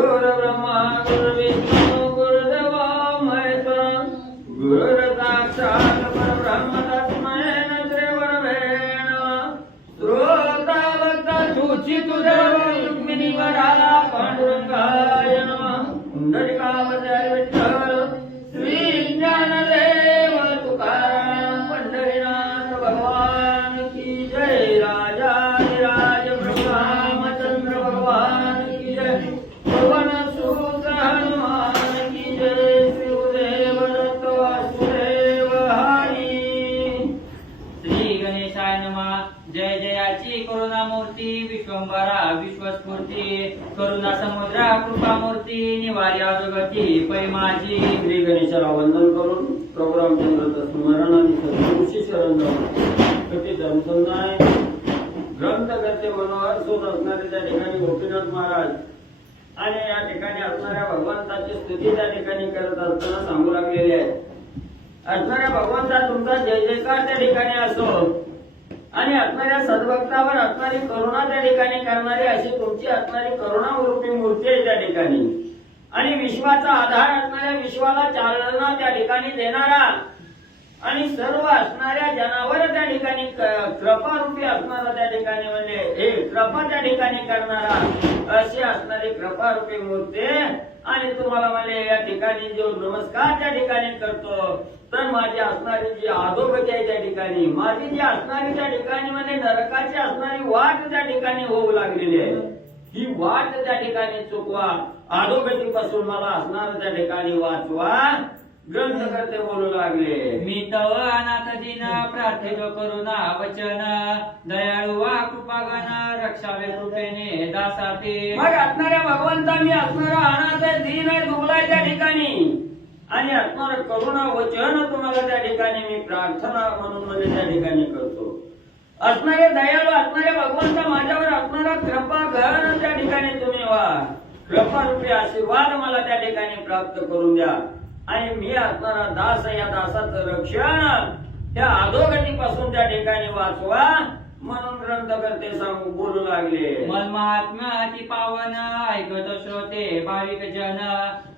गुरुर्ब्रह्मा गुरुर्विष्णू गुरुर्देवो महेश्वरा गुरुर्साक्षात् परब्रह्म तस्मै श्री गुरवे नमः। श्रोता भक्त सूचित रुक्मिणी वराला पांडुरंगाय नमः। पुंडलिकावतार विठ्ठल श्री ज्ञानदेव तुकाराम पंढरीनाथ भगवान की जय। राजाधिराज प्रभु रामचंद्र भगवान की जय। पवन सुत हनुमान की जय। शिवदेव दत्त वासुदेव हरी। श्री गणेशाय नमः। जय जयाची करुणामूर्ती विश्वंभरा विश्वस्फूर्ती करुणा समुद्रा कृपामूर्ती निवार्य जगती पैमाची। श्री गणेशाला वंदन करून प्रभू रामचंद्राचं स्मरण आणि सद्गुरूची शरण जाऊन कधी धर्मसंधाय ग्रंथकर्ते मनोहर सूत असणारे त्या ठिकाणी गोपीनाथ महाराज आणि या ठिकाणी असणाऱ्या भगवंताची स्तुती त्या ठिकाणी करत असताना सांगू लागलेले आहेत। असणाऱ्या भगवंता तुमचा जय जयकार त्या ठिकाणी असो आणि असणाऱ्या सद्भक्तावर असणारी करुणा त्या ठिकाणी करणारी अशी तुमची असणारी करुणारूपी मूर्ती आहे त्या ठिकाणी। आणि विश्वाचा आधार असणाऱ्या विश्वाला चालना त्या ठिकाणी देणारा आणि सर्व असणाऱ्या जनावर त्या ठिकाणी कृपारूपी असणारा त्या ठिकाणी म्हणजे हे कृपा त्या ठिकाणी करणारा अशी असणारी कृपारूपी मूर्ती। आणि तुम्हाला म्हणजे या ठिकाणी जो नमस्कार त्या ठिकाणी करतो तर माझी असणारी जी अधोगती आहे त्या ठिकाणी माझी जी असणारी त्या ठिकाणी म्हणजे नरकाची असणारी वाट त्या ठिकाणी होऊ लागलेली आहे। ही वाट त्या ठिकाणी चुकवा अधोगतीपासून मला असणार त्या ठिकाणी वाचवा ग्रंथकर्ते बोलू लागले। मी तव अनाथ दीन प्रार्थितो करुणा वचन दयाळू वा कृपागण रक्षावे कृपेने दासाते। मग असणाऱ्या भगवंता मी असणारा अनाथ आहे दीन आहे दुबळा आहे त्या ठिकाणी आणि असणारं करुणा वचन तुम्हाला त्या ठिकाणी मी प्रार्थना म्हणून म्हणजे त्या ठिकाणी करतो। असणारे दयाळू असणारे भगवंता माझ्यावर असणारा कृपा घर त्या ठिकाणी तुम्ही व्हा कृपारूपी आशीर्वाद मला त्या ठिकाणी प्राप्त करून द्या आणि मी असणारा दास या दासाचं रक्षण त्या अधोगतीपासून त्या ठिकाणी वाचवा म्हणून ग्रंथकर्ते सांगू बोलू लागले। मन महात्म्याची पावन ऐकत श्रोते भाविक जन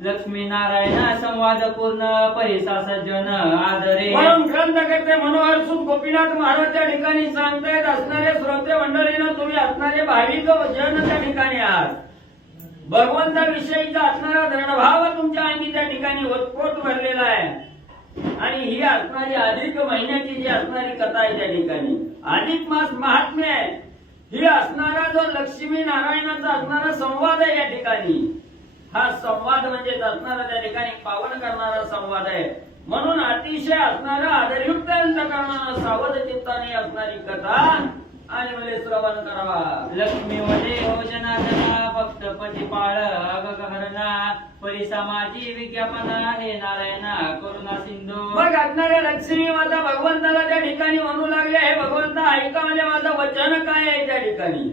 लक्ष्मी नारायण संवाद पूर्ण परिसा सज्जन आदरे। म्हणून ग्रंथकर्ते मनोहर सूत गोपीनाथ महाराज त्या ठिकाणी सांगतायत असणारे श्रोते मंडळीनं तुम्ही असणारे भाविक जन त्या ठिकाणी आहात। भगवंताविषयीचा असणारा दृढभाव तुमच्या अंगी त्या ठिकाणी ओतपोट भरलेला आहे आणि ही असणारी अधिक महिन्याची जी असणारी कथा आहे त्या ठिकाणी अधिक मास महात्म्य आहे। ही असणारा जो लक्ष्मी नारायणाचा असणारा संवाद आहे या ठिकाणी हा संवाद म्हणजे असणारा त्या ठिकाणी पावन करणारा संवाद आहे। म्हणून अतिशय असणारा आदरयुक्त अंतःकरणानं सावध चित्ताने असणारी कथा आणि मला श्रवण करावा। लक्ष्मी वडे भोजनादना भक्त पतिपाळ अगहरणा परिसमाजी विज्ञापन हे नारायणा करुणा सिंधू। मग असणाऱ्या लक्ष्मी माता भगवंताला त्या ठिकाणी म्हणू लागले हे भगवंता ऐका म्हणजे माझं वचन काय आहे त्या ठिकाणी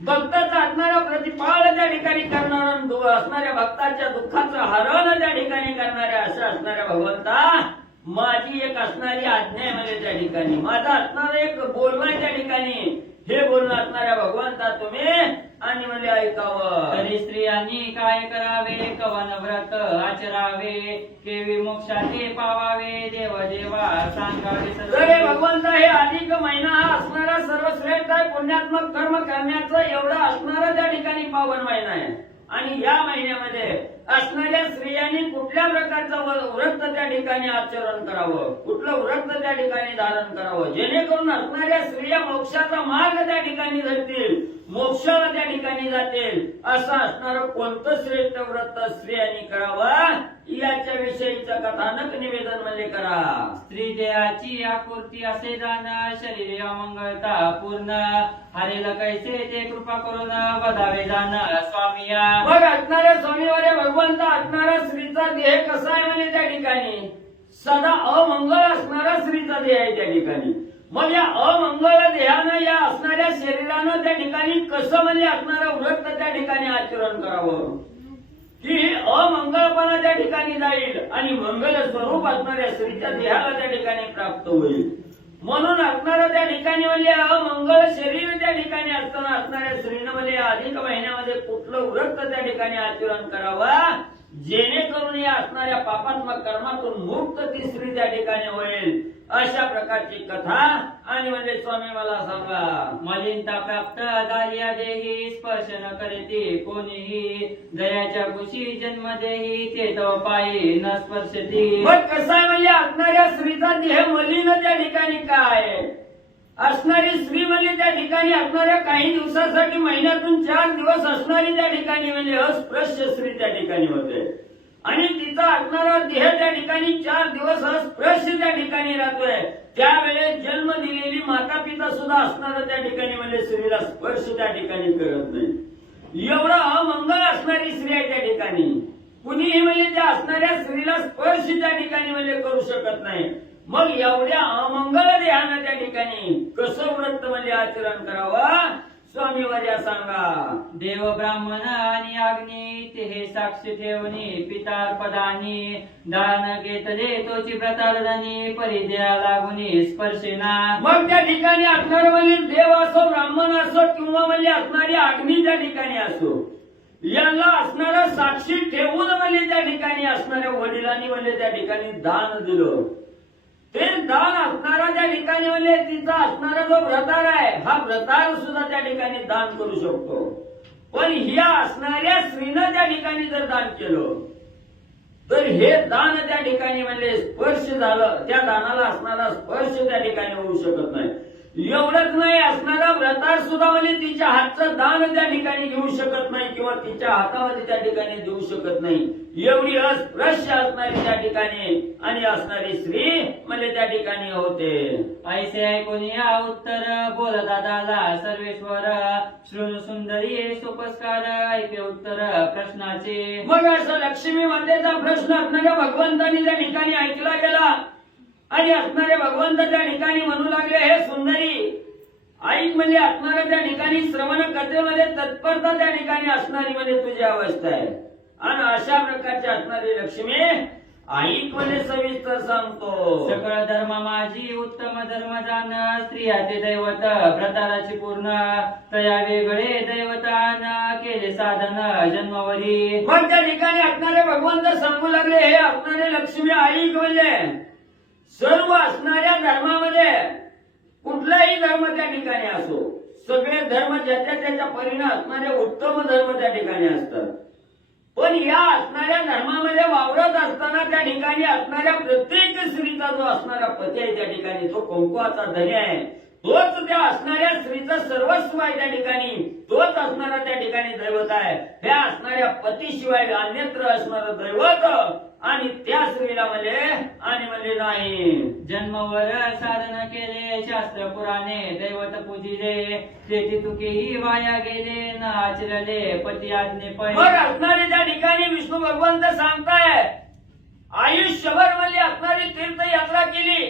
भक्ताचा असणारा प्रतिपाळ त्या ठिकाणी करणारा असणाऱ्या भक्ताच्या दुःखाचं हरण त्या ठिकाणी करणाऱ्या अशा असणाऱ्या भगवंता माझी एक असणारी आज्ञा आहे म्हणजे त्या ठिकाणी माझा असणार एक बोलणं आहे त्या ठिकाणी हे बोलणं असणाऱ्या भगवंता तुम्ही आणि म्हणजे ऐकावं। तरी स्त्रियांनी काय करावे कवन व्रत आचरावे केवी मोक्षाचे पावावे देव देवा सांगावे तर हे भगवंता हे अधिक महिना हा असणारा सर्वश्रेष्ठ आहे पुण्यात्मक कर्म करण्याचं एवढं असणारा त्या ठिकाणी पावन महिना आहे आणि या महिन्यामध्ये असणाऱ्या स्त्रियांनी कुठल्या प्रकारचं व्रत त्या ठिकाणी आचरण करावं कुठलं व्रत त्या ठिकाणी धारण करावं जेणेकरून असणाऱ्या स्त्रिया मोक्षाचा मार्ग त्या ठिकाणी धरतील मोक्षाला त्या ठिकाणी जातील असं असणारं कोणतं श्रेष्ठ व्रत स्त्रियांनी करावं याच्या विषयीचं कथानक निवेदन म्हणजे करा। स्त्री देहाची आकृती असे जाण शरीर अमंगळता पूर्ण हरेल कैसे ते कृपा करून बधावे जाण स्वामिया। मग असणाऱ्या स्वामीवारे भगवंत असणारा स्त्रीचा देह कसा आहे म्हणजे त्या ठिकाणी सदा अमंगळ असणारा स्त्रीचा देह आहे त्या ठिकाणी। मग या अमंगळ देहानं या असणाऱ्या शरीरानं त्या ठिकाणी कसं म्हणजे असणारं व्रत त्या ठिकाणी आचरण करावं की अमंगळपणा त्या ठिकाणी जाईल आणि मंगल स्वरूप असणाऱ्या स्त्रीच्या देहाला त्या ठिकाणी प्राप्त होईल। म्हणून असणारं त्या ठिकाणी म्हणजे मंगळ शरीर त्या ठिकाणी असताना असणाऱ्या स्त्रीनं म्हणजे अधिक महिन्यामध्ये कुठलं व्रत त्या ठिकाणी आचरण करावं जेणेकरून या असणाऱ्या पापात्मक कर्मातून मुक्त ती स्त्री त्या ठिकाणी होईल अशा प्रकारची कथा आणि म्हणजे स्वामी मला सांगा मलिनता प्राप्त दार्या देही स्पर्श न करते कोणीही दयाच्या कुशी जन्म देही ते तव पायी न स्पर्शती. मग कसं आहे म्हणजे असणाऱ्या स्त्रीचा देह मलिन त्या ठिकाणी काय असणारी स्त्री म्हणजे त्या ठिकाणी असणाऱ्या काही दिवसासाठी महिन्यातून 4 दिवस असणारी त्या ठिकाणी म्हणजे अस्पृश्य स्त्री त्या ठिकाणी होते आणि तिचा असणारा देह त्या ठिकाणी 4 दिवस अस्पृश्य त्या ठिकाणी राहतोय. त्यावेळेस जन्म दिलेली माता पिता सुद्धा असणारा त्या ठिकाणी म्हणजे स्त्रीला स्पर्श त्या ठिकाणी करत नाही. एवढं अमंगल असणारी स्त्री आहे त्या ठिकाणी कुणीही म्हणजे त्या असणाऱ्या स्त्रीला स्पर्श त्या ठिकाणी म्हणजे करू शकत नाही. मग एवढ्या अमंगल देहानं त्या ठिकाणी कसं व्रत म्हणजे आचरण करावं स्वामी वर्या सांगा. देव ब्राह्मण आणि अग्नी ते हे साक्ष ठेवणी पितार्पदानी दान घेतले तोची व्रतार्धनी परिद्या लागुनी स्पर्शेना. मग त्या ठिकाणी असणारं म्हणजे देव असो ब्राह्मण असो किंवा म्हणजे असणारी अग्नी त्या ठिकाणी असो यांना असणारं साक्षी ठेवून म्हणजे त्या ठिकाणी असणाऱ्या वडिलांनी म्हणजे त्या ठिकाणी दान दिलं. ते दान असणारा त्या ठिकाणी म्हणजे तिचा असणारा जो व्रतार आहे हा व्रतार सुद्धा त्या ठिकाणी दान करू शकतो. पण ह्या असणाऱ्या स्त्रीनं त्या ठिकाणी जर दान केलं तर हे दान त्या ठिकाणी म्हणजे स्पर्श झालं त्या दानाला असणारा स्पर्श त्या ठिकाणी होऊ शकत नाही. एवढंच नाही असणारा व्रतार सुद्धा म्हणजे तिच्या हातचं दान त्या ठिकाणी घेऊ शकत नाही किंवा तिच्या हातामध्ये त्या ठिकाणी देऊ शकत नाही. एवढी अस्पृश्य असणारी त्या ठिकाणी आणि असणारी स्त्री म्हणजे त्या ठिकाणी होते. ऐसे ऐकून या उत्तर बोल दादाला सर्वेश्वर शृणु सुंदरी सोपस्कार ऐके उत्तर प्रश्नाचे. मग असं लक्ष्मी मातेचा प्रश्न असणाऱ्या भगवंतानी त्या ठिकाणी ऐकला गेला आणि असणारे भगवंत त्या ठिकाणी म्हणू लागले हे सुंदरी ऐक म्हणजे असणाऱ्या त्या ठिकाणी श्रवण कथेमध्ये तत्परता त्या ठिकाणी असणारी म्हणजे तुझी अवस्था आहे आणि अशा प्रकारची असणारी लक्ष्मी ऐक म्हणजे सविस्तर सांगतो. सकळ धर्म माझी उत्तम धर्म जाण स्त्रियाचे दैवत व्रताराची पूर्ण तया वेगळे दैवतान केले साधन जन्मवरी. मग त्या ठिकाणी असणारे भगवंत सांगू लागले हे असणारे लक्ष्मी ऐक म्हणजे सर्व असणाऱ्या धर्मामध्ये कुठलाही धर्म त्या ठिकाणी असो सगळे धर्म ज्याच्या त्याच्या परिणाम असणारे उत्तम धर्म त्या ठिकाणी असतात. पण या असणाऱ्या धर्मामध्ये वावरत असताना त्या ठिकाणी असणाऱ्या प्रत्येक स्त्रीचा जो असणारा पती आहे त्या ठिकाणी तो कुंकवाचा धनी आहे तोच त्या असणाऱ्या स्त्रीचं सर्वस्व आहे त्या ठिकाणी तोच असणारा त्या ठिकाणी दैवत आहे. त्या असणाऱ्या पतीशिवाय अन्यत्र असणारं दैवत आणि त्या स्त्रीला म्हणजे आणि म्हणजे नाही. जन्मवर साधन केले शास्त्र पुराणे दैवत पूजिले ते तुकेही वाया गेले न आचरले पती आज्ञे पै. मग असणारे त्या ठिकाणी विष्णू भगवंत सांगताय आयुष्यभर म्हणजे असणारी तीर्थयात्रा केली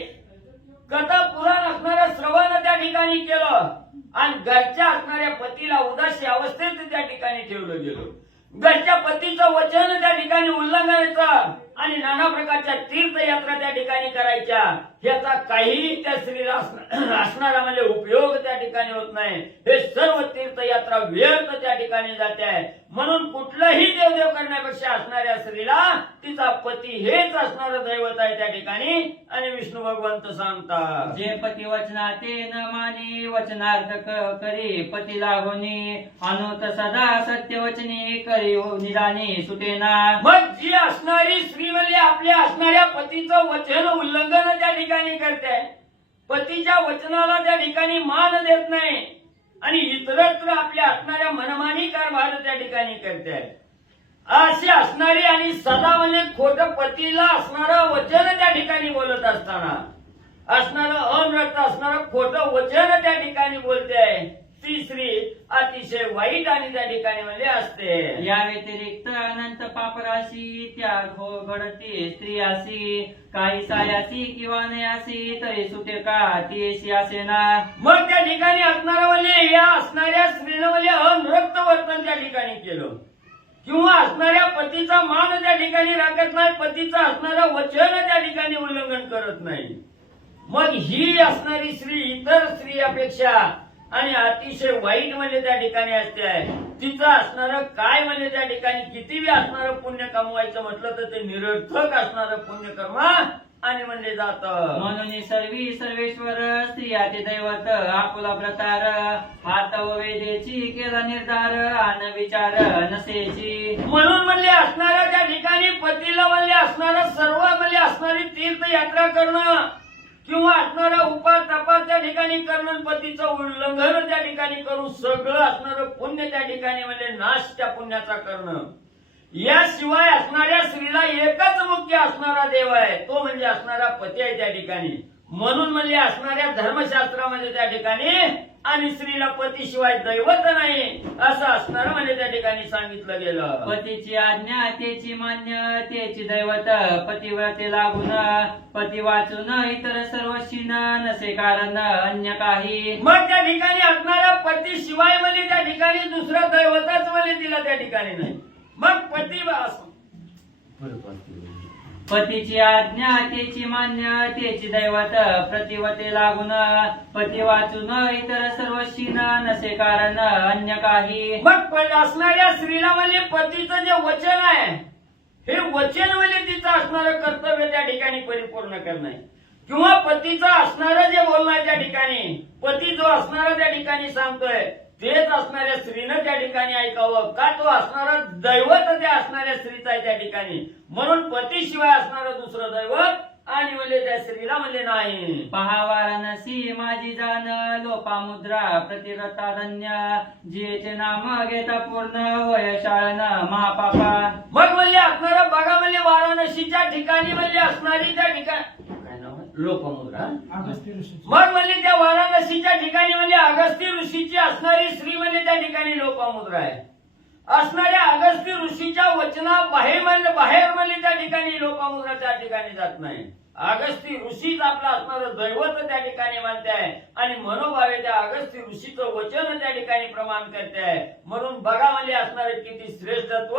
कथा पुराण असणाऱ्या श्रवण त्या ठिकाणी केलं आणि घरच्या असणाऱ्या पतीला उदासी अवस्थेत त्या ठिकाणी ठेवलं गेलं. घरच्या पतीचं वचन त्या ठिकाणी उल्लंघनाचं आणि नाना प्रकारच्या तीर्थयात्रा त्या ठिकाणी करायच्या याचा काही त्या स्त्रीला असणारा म्हणजे उपयोग त्या ठिकाणी होत नाही. हे सर्व तीर्थयात्रा व्यर्थ त्या ठिकाणी जाते आहे. म्हणून कुठलंही देवदेव करण्यापेक्षा असणाऱ्या स्त्रीला तिचा पती हेच असणारं दैवत आहे त्या ठिकाणी आणि विष्णू भगवंत सांगतात जे पती वचनाते न माने वचनार्थ करी पती लागोनी अनुत सदा सत्य वचने करी निदानी सुटेना. मग जी असणारी स्त्री म्हणजे आपल्या असणाऱ्या पतीचं वचन उल्लंघन त्या ठिकाणी करते पतीच्या वचनाला त्या ठिकाणी मान देत नाही आणि इतरत्र आपल्या असणाऱ्या मनमानी कारभार त्या ठिकाणी करते अशी असणारी आणि सदा म्हणजे खोटं पतीला असणारं वचन त्या ठिकाणी बोलत असताना असणारं अनर्थ असणारं खोटं वचन त्या ठिकाणी बोलते ती स्त्री अतिशय वाईट आणि त्या ठिकाणी म्हणजे असते. या व्यतिरिक्त अनंत पापराशी त्याग हो घडते स्त्रियासी काही सायासी किंवा नयासी तरी सुटे का ती असेना. मग त्या ठिकाणी असणारं म्हणजे या असणाऱ्या स्त्रीनं म्हणजे अनृक्त वर्तन त्या ठिकाणी केलं किंवा असणाऱ्या पतीचा मान त्या ठिकाणी राखत नाही पतीचं असणारं वचन त्या ठिकाणी उल्लंघन करत नाही मग ही असणारी स्त्री इतर स्त्रियापेक्षा आणि अतिशय वाईट म्हणजे त्या ठिकाणी असते आहे. तिचं असणारं काय म्हणजे त्या ठिकाणी किती बी असणारं पुण्य कमवायचं म्हटलं तर ते निरर्थक असणारं पुण्यकर्म आणि म्हणले जात. म्हणून सर्वेश्वर स्त्रियाचे दैवत आपुला प्रतार हात व वेदेची केला निर्धार आन विचार नसेची. म्हणून म्हणले असणाऱ्या त्या ठिकाणी पतीला म्हणले असणारं सर्व म्हणले असणारी तीर्थयात्रा करणं किंवा असणारा उपास तपास त्या ठिकाणी करणं, पतीचं उल्लंघन त्या ठिकाणी करून सगळं असणारं पुण्य त्या ठिकाणी म्हणजे नाश त्या पुण्याचा करणं. याशिवाय असणाऱ्या स्त्रीला एकच मुख्य असणारा देव आहे, तो म्हणजे असणारा पती आहे त्या ठिकाणी. म्हणून म्हणजे असणाऱ्या धर्मशास्त्रामध्ये त्या ठिकाणी आणि स्त्रीला पतीशिवाय दैवत नाही असं असणारं म्हणजे त्या ठिकाणी सांगितलं गेलं. पतीची आज्ञा तेची मान्य तेची दैवत पतिव्रते लागून पती वाचून इतर सर्व शीन नसे कारण अन्य काही. मग त्या ठिकाणी असणाऱ्या पतीशिवाय म्हणजे त्या ठिकाणी दुसरं दैवतच म्हणजे तिला त्या ठिकाणी नाही. मग पती पतीची आज्ञा तेची मान्य तेची दैवत प्रतिवते लागून पती वाचून इतर सर्व शीन नसे कारण अन्य काही. मग असणाऱ्या स्त्रीला म्हणजे पतीचं जे वचन आहे हे वचन म्हणजे तिचं असणारं कर्तव्य त्या ठिकाणी परिपूर्ण करणं किंवा पतीचं असणारं जे बोलणं आहे त्या ठिकाणी पती जो असणारा त्या ठिकाणी सांगतोय तेच असणाऱ्या स्त्रीनं त्या ठिकाणी ऐकावं का तो असणारा दैवत त्या असणाऱ्या स्त्रीचा आहे त्या ठिकाणी. म्हणून पतीशिवाय असणारं दुसरं दैवत आणि म्हणजे त्या स्त्रीला म्हणजे नाही. पहा वाराणसी माझी जाण लोपामुद्रा प्रतिव्रता धन्य जिचे नाम घेता पूर्ण वय शाळन महापापा. मग म्हणजे असणारं बघा म्हणजे वाराणसीच्या ठिकाणी म्हणजे असणारी त्या ठिकाणी काय नाव आहे लोपमुद्रा. मग म्हणजे त्या वाराणसीच्या ठिकाणी म्हणजे अगस्त्य ऋषीची असणारी स्त्री म्हणजे त्या ठिकाणी लोपमुद्रा आहे. असणाऱ्या अगस्त्य ऋषीच्या वचना बाहेर म्हणजे त्या ठिकाणी लोपमुद्रा त्या ठिकाणी जात नाही. अगस्त्य ऋषीच आपलं असणारं दैवत त्या ठिकाणी मानते आहे आणि मनोभावे त्या अगस्त्य ऋषीचं वचन त्या ठिकाणी प्रमाण करते आहे. म्हणून बघा म्हणजे असणारे किती श्रेष्ठत्व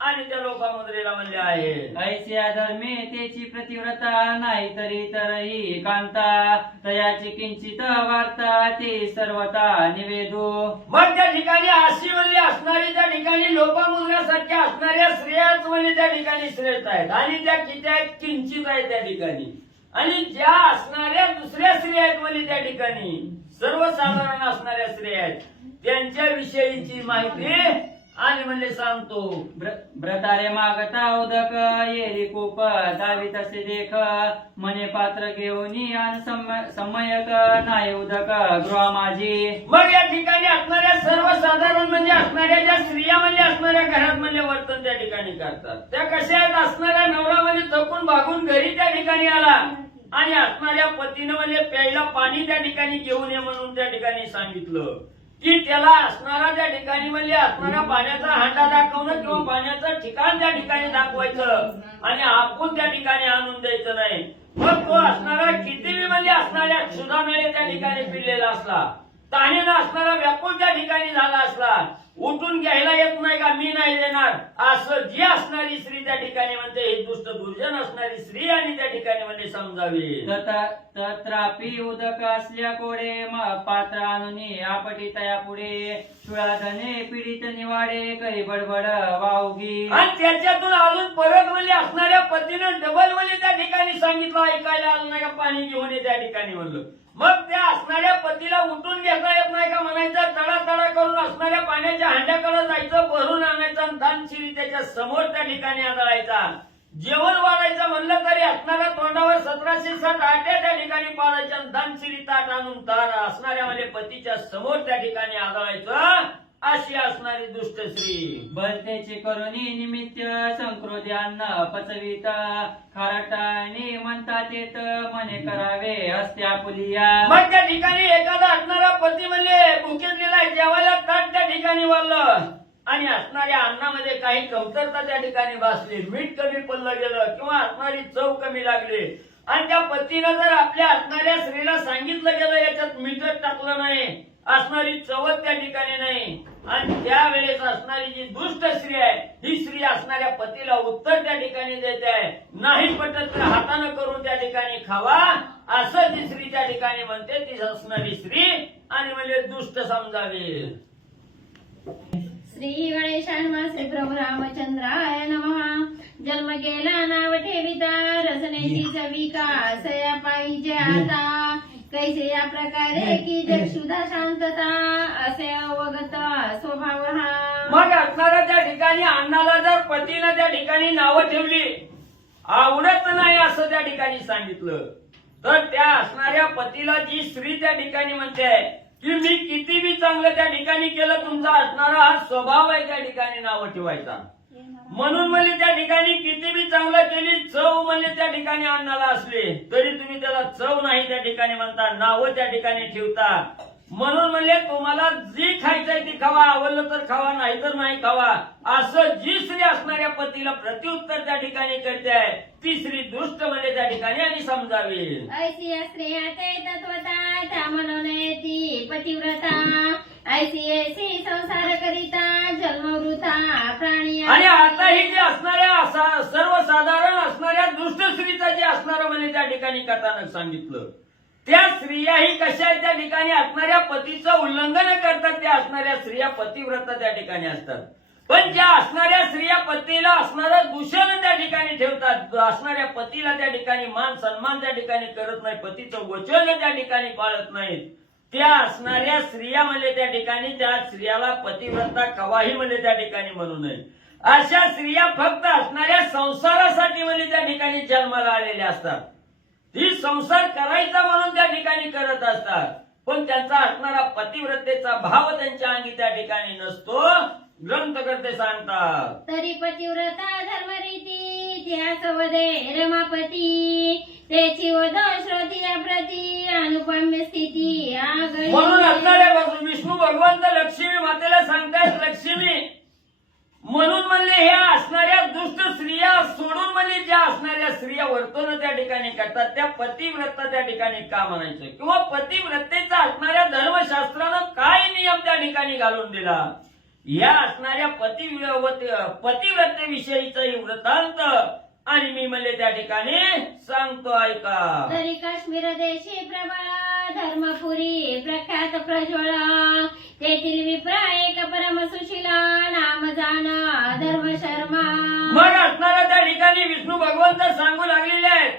आणि त्या लोकमुद्रेला म्हणले आहे. ऐसिया धर्मे तेची प्रतिव्रता नाही तरी तरही कांता तयाची किंचित वार्ता ते सर्वता निवेदू. मग त्या ठिकाणी अशी म्हणजे असणारी त्या ठिकाणी लोपमुद्रेसारख्या असणाऱ्या स्त्रियाच म्हणजे त्या ठिकाणी श्रेष्ठ आहेत आणि त्या किती आहेत किंचित आहेत त्या ठिकाणी. आणि ज्या असणाऱ्या दुसऱ्या स्त्रिया आहेत म्हणजे त्या ठिकाणी सर्वसाधारण असणाऱ्या स्त्रिया आहेत त्यांच्या विषयीची माहिती आणि म्हणजे सांगतो. ब्रतारे मागता उदक येरी खूप दावी तसे देख मने पात्र घेऊनी आणि सम्यक नाही उदक गृह माझी. मग या ठिकाणी असणाऱ्या सर्वसाधारण म्हणजे असणाऱ्या ज्या स्त्रिया म्हणजे असणाऱ्या घरात म्हणजे वर्तन त्या ठिकाणी करतात त्या कशा आहेत असणाऱ्या नवरा म्हणजे थकून भागून घरी त्या ठिकाणी आला आणि असणाऱ्या पतीनं म्हणजे प्यायला पाणी त्या ठिकाणी घेऊन ये म्हणून त्या ठिकाणी सांगितलं की त्याला असणारा त्या ठिकाणी म्हणजे असणारा पाण्याचा हांडा दाखवणं किंवा पाण्याचं ठिकाण त्या ठिकाणी दाखवायचं आणि आपण त्या ठिकाणी आणून द्यायचं नाही. मग तो असणारा किती म्हणजे असणाऱ्या सुधामेळे त्या ठिकाणी पिलेला असला ताणीनं असणारा व्याकुळ त्या ठिकाणी झाला असला उठून घ्यायला येत नाही का मी नाही देणार असं जी असणारी स्त्री त्या ठिकाणी म्हणते ही दुष्ट दुर्जन असणारी स्त्री आणि त्या ठिकाणी म्हणजे समजावी. तत्रापि उदक असल्या कोडे पात्र आणून आपटी तया पुढे सुळाधने पीडित निवाडे करी बडबड वावगी. आणि त्याच्यातून अजून परत म्हणजे असणाऱ्या पतीनं डबल म्हणजे त्या ठिकाणी सांगितलं ऐकायला आलं नाही का पाणी घेऊन ये त्या ठिकाणी म्हणलं. मग त्या असणाऱ्या पतीला उठून घेता येत नाही का म्हणायचं तडा तडा करून असणाऱ्या पाण्याच्या हांड्याकडे जायचं भरून आणायचं आणि दानशिरी त्याच्या समोर त्या ठिकाणी आदळायचा. जेवण वाढायचं म्हणलं तरी असणाऱ्या तोंडावर 1760 आट्या त्या ठिकाणी पाळायच्या आणि दानशिरी ताट आणून तार असणाऱ्या म्हणजे पतीच्या समोर त्या ठिकाणी आदळायचं अशी असणारी दुष्ट स्त्री. बलतेची करुणी निमित्त संक्रोधी अन्न पचवित खारटाने म्हणतात येत मने करावे असत्या पुलिया. मग त्या ठिकाणी एखादा असणारा पती म्हणजे भुकेलेला आहे जेवायला ताट त्या ठिकाणी वाढलं आणि असणाऱ्या अन्नामध्ये काही कमतरता त्या ठिकाणी भासली मीठ कमी पडलं गेलं किंवा असणारी चव कमी लागली आणि त्या पतीनं जर आपल्या असणाऱ्या स्त्रीला सांगितलं गेलं याच्यात मीठच टाकलं नाही असणारी चवत त्या ठिकाणी नाही आणि त्यावेळेस असणारी जी दुष्ट स्त्री आहे ही स्त्री असणाऱ्या पतीला उत्तर त्या ठिकाणी देते आहे नाही पटत तर हातानं करून त्या ठिकाणी खावा असं जी स्त्री त्या ठिकाणी म्हणते ती असणारी स्त्री आणि म्हणजे दुष्ट समजावी. श्री गणेशाय श्री प्रभू रामचंद्राय नमः. जन्म गेला नाव ठेविता रचनेची विकास या पाहिजे आता. कैसे या प्रकारे की जग सुधा शांतता असे अवगत स्वभाव हा. मग असणाऱ्या त्या ठिकाणी अण्णाला जर पतीनं त्या ठिकाणी नावं ठेवली आवडत नाही असं त्या ठिकाणी सांगितलं तर त्या असणाऱ्या पतीला जी स्त्री त्या ठिकाणी म्हणते की मी किती बी चांगलं त्या ठिकाणी केलं तुमचा असणारा हा स्वभाव आहे त्या ठिकाणी नावं ठेवायचा. म्हणून म्हणजे त्या ठिकाणी किती बी चांगलं केली चव म्हणजे त्या ठिकाणी अण्णाला असली तरी तुम्ही त्याला चव नाही त्या ठिकाणी म्हणता नावं त्या ठिकाणी ठेवता. म्हणून म्हणजे तुम्हाला जी खायचंय ती खावा आवडलं तर खावा नाही तर नाही खावा असं जी स्त्री असणाऱ्या पतीला प्रत्युत्तर त्या ठिकाणी करते ती स्त्री दुष्ट म्हणजे त्या ठिकाणी आणि समजावी. ऐसी स्त्रिया ते तत्वता त्या म्हणून ती पतिव्रता. ऐसी संसार करिता जन्मवृथा प्राणी. आणि आता ही जी असणाऱ्या सर्वसाधारण असणाऱ्या दुष्ट स्त्रीचं जे असणारं म्हणजे त्या ठिकाणी कथानक सांगितलं त्या स्त्रियाही कशा त्या ठिकाणी असणाऱ्या पतीचं उल्लंघन करतात. त्या असणाऱ्या स्त्रिया पतिव्रता त्या ठिकाणी असतात. पण ज्या असणाऱ्या स्त्रिया पतीला असणारं दूषण त्या ठिकाणी ठेवतात असणाऱ्या पतीला त्या ठिकाणी मान सन्मान त्या ठिकाणी करत नाही पतीचं वचन त्या ठिकाणी पाळत नाहीत त्या असणाऱ्या स्त्रिया म्हणजे त्या ठिकाणी त्या स्त्रियाला पतिव्रता कवाही म्हणजे त्या ठिकाणी म्हणू नये. अशा स्त्रिया फक्त असणाऱ्या संसारासाठी म्हणजे त्या ठिकाणी जन्माला आलेल्या असतात. ही संसार करायचा म्हणून त्या ठिकाणी करत असतात पण त्यांचा असणारा पतिव्रतेचा भाव त्यांच्या अंगी त्या ठिकाणी नसतो. ग्रंथकर्ते सांगतात तरी पतिव्रता धर्मरीती इतिहास वदे रमापती त्याची वद श्रोतिया प्रती अनुपम्य स्थिती आगळी. म्हणून असणाऱ्या विष्णू भगवंत लक्ष्मी मातेला सांगतात लक्ष्मी म्हणून म्हणले ह्या असणाऱ्या दुष्ट स्त्रिया सोडून म्हणजे ज्या असणाऱ्या स्त्रिया वर्तन त्या ठिकाणी करतात त्या पतिव्रता त्या ठिकाणी का म्हणायचं किंवा पतिव्रतेचा असणाऱ्या धर्मशास्त्रानं काय नियम त्या ठिकाणी घालून दिला या असणाऱ्या पतिव्रतेविषयीचा वृत्तांत आणि मी म्हणजे त्या ठिकाणी सांगतो ऐका. तरी काश्मीर देशी प्रबळ धर्मपुरी प्रख्यात प्रज्वळ तेथील विप्र एक परम सुशीला नाम जाण धर्म शर्मा. मग असणाऱ्या त्या ठिकाणी विष्णू भगवंत सांगू लागलेले आहेत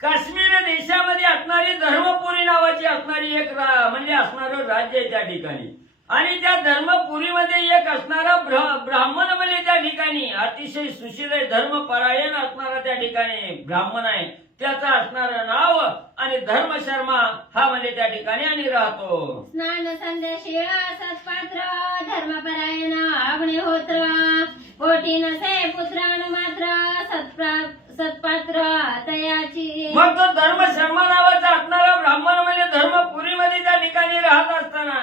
काश्मीर देशामध्ये असणारी धर्मपुरी नावाची असणारी एक म्हणजे असणारं राज्य आहे त्या ठिकाणी आणि त्या धर्मपुरीमध्ये एक असणारा ब्राह्मण म्हणजे त्या ठिकाणी अतिशय सुशील धर्मपरायण असणारा त्या ठिकाणी ब्राह्मण आहे त्याचं असणारं नाव आणि धर्मशर्मा हा म्हणजे त्या ठिकाणी आणि राहतो. स्नान संध्याशीळ सत्पात्र धर्मपरायण अग्निहोत्र कोटी नसे पुत्रान मात्र सत्पात्र तयाची. मग तो धर्मशर्मा नावाचा असणारा ब्राह्मण म्हणजे धर्मपुरीमध्ये त्या ठिकाणी राहत असताना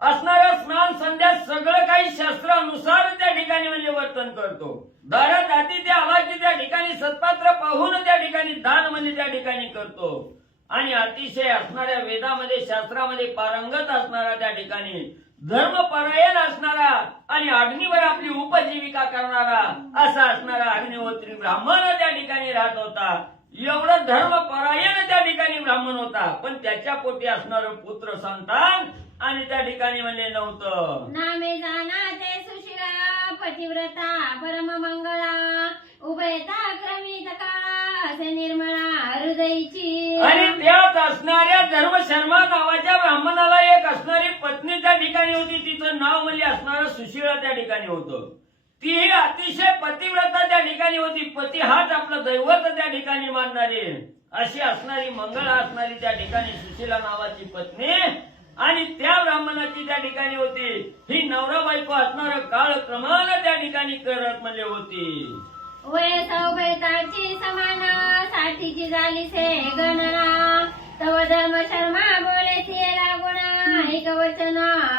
असणाऱ्या स्नान संध्या सगळं काही शास्त्रानुसार त्या ठिकाणी म्हणजे वर्तन करतो. दारात जाती ते आला की त्या ठिकाणी सत्पात्र पाहून त्या ठिकाणी दान म्हणजे त्या ठिकाणी करतो आणि अतिशय असणाऱ्या वेदामध्ये शास्त्रामध्ये पारंगत असणारा त्या ठिकाणी धर्मपरायण असणारा आणि अग्नीवर आपली उपजीविका करणारा असा असणारा अग्निहोत्री ब्राह्मण त्या ठिकाणी राहत होता. एवढं धर्मपरायण त्या ठिकाणी ब्राह्मण होता पण त्याच्या पोटी असणारं पुत्र संतान आणि त्या ठिकाणी म्हणजे नव्हतं. नामे जाना ते सुशीला पतिव्रता परम मंगळा उभयता क्रमित काळा असे निर्मळा हृदयची. आणि त्यात असणाऱ्या धर्मशर्मा नावाच्या ब्राह्मणाला एक असणारी पत्नी त्या ठिकाणी होती तिचं नाव म्हणजे असणारं सुशीला त्या ठिकाणी होतं. ती अतिशय पतिव्रता त्या ठिकाणी होती. पती हाच आपलं दैवत त्या ठिकाणी मानणारी अशी असणारी मंगळा असणारी त्या ठिकाणी सुशीला नावाची पत्नी आणि त्या ब्राह्मणाची त्या ठिकाणी होती. ही नवरा बायको असणारं काळक्रमान त्या ठिकाणी करत म्हणजे होती. वय सौभयताची समान साठीची झाली से गणना तव धर्म शर्मा बोले ते लागुण एक वचन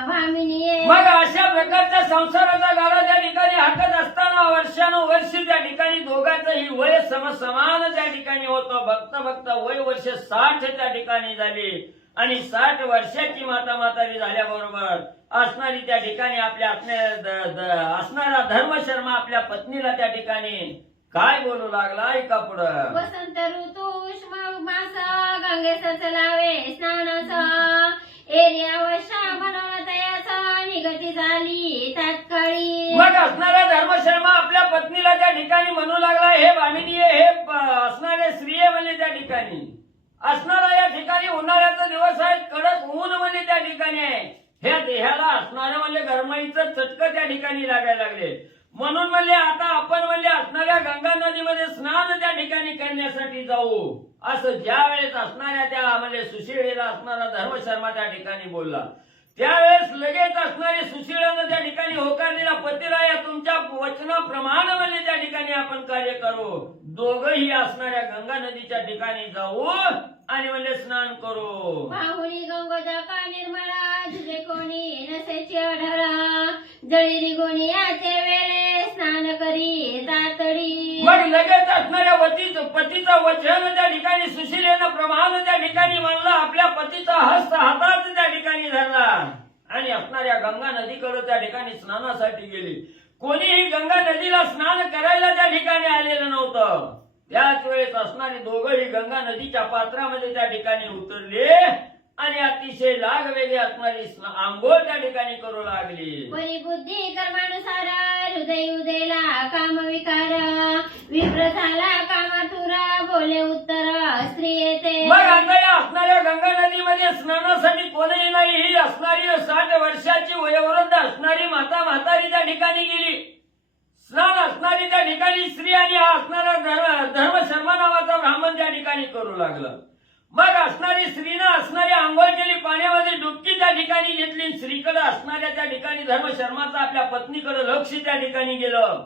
भामिनी. मग अशा प्रकारच्या संसाराचा गाडा त्या ठिकाणी हाकत असताना वर्षानुवर्षी त्या ठिकाणी दोघांचंही वय समान त्या ठिकाणी होतं. बघता बघता वय वर्ष 60 त्या ठिकाणी झाली आणि 60 वर्षाची म्हातारी झाल्याबरोबर असणारी त्या ठिकाणी आपल्या असणारा धर्मशर्मा आपल्या पत्नीला त्या ठिकाणी काय बोलू लागला ऐका पुढं. वसंत ऋतू उष्ण मास गंगे लगेच चलावे स्नानास एरिया वर्षा बनवला तयास निगती झाली तात्काळी. मग असणारा धर्मशर्मा आपल्या पत्नीला त्या ठिकाणी म्हणू लागला, हे भामिनी हे असणारे स्त्रिये म्हणजे त्या ठिकाणी असणारा या ठिकाणी उन्हाळ्याचा दिवस आहे, कडक ऊन म्हणजे त्या ठिकाणी आहे, ह्या देहाला असणारं म्हणजे गरमाईचं चटकं त्या ठिकाणी लागायला लागले. म्हणून म्हणले आता आपण म्हणजे असणाऱ्या गंगा नदीमध्ये स्नान त्या ठिकाणी करण्यासाठी जाऊ, असं ज्या वेळेस असणाऱ्या त्या म्हणजे सुशिळेला असणारा धर्मशर्मा त्या ठिकाणी बोलला. त्यावेळेस लगेच असणारी सुशिळानं त्या ठिकाणी होकार दिला, पतीला या तुमच्या वचनाप्रमाणे म्हणजे त्या ठिकाणी आपण कार्य करू, दोघही असणाऱ्या गंगा नदीच्या ठिकाणी जाऊ आणि म्हणजे स्नान करू. पाहुणी गंगोदका निर्मळा तुझे कोणी नसेची अढळा जळी गोणी याचे वेळे स्नान करी तातडी. मग लगेच असणाऱ्या पतीचं वचन त्या ठिकाणी सुशिलेनं प्रमाण त्या ठिकाणी मानलं, आपल्या पतीचा हस्त हातात त्या ठिकाणी धरला आणि असणाऱ्या गंगा नदीकडे त्या ठिकाणी स्नानासाठी गेली. कोणीही गंगा नदीला स्नान करायला त्या ठिकाणी आलेलं नव्हतं. त्याच वेळेस असणारे दोघंही गंगा नदीच्या पात्रामध्ये त्या ठिकाणी उतरले आणि अतिशय लागवेगळी असणारी आंघोळ त्या ठिकाणी करू लागली. परिबुद्धी कर्मानुसार हृदय उदेला काम विकार विप्र झाला कामातुरा बोले उत्तर स्त्री येते. मग आता या असणाऱ्या गंगा नदीमध्ये स्नानासाठी कोणीही नाही. ही असणारी 60 वर्षाची वयोवृद्ध असणारी म्हातारी त्या ठिकाणी गेली. स्नान असणारी त्या ठिकाणी स्त्री आणि हा असणारा धर्मशर्मा नावाचा ब्राह्मण त्या ठिकाणी करू लागला. मग असणारी स्त्रीनं असणारी आंघोळ केली, पाण्यामध्ये डुबकी त्या ठिकाणी घेतली. स्त्रीकडे असणाऱ्या त्या ठिकाणी धर्मशर्माचा आपल्या पत्नीकडे लक्ष त्या ठिकाणी गेलं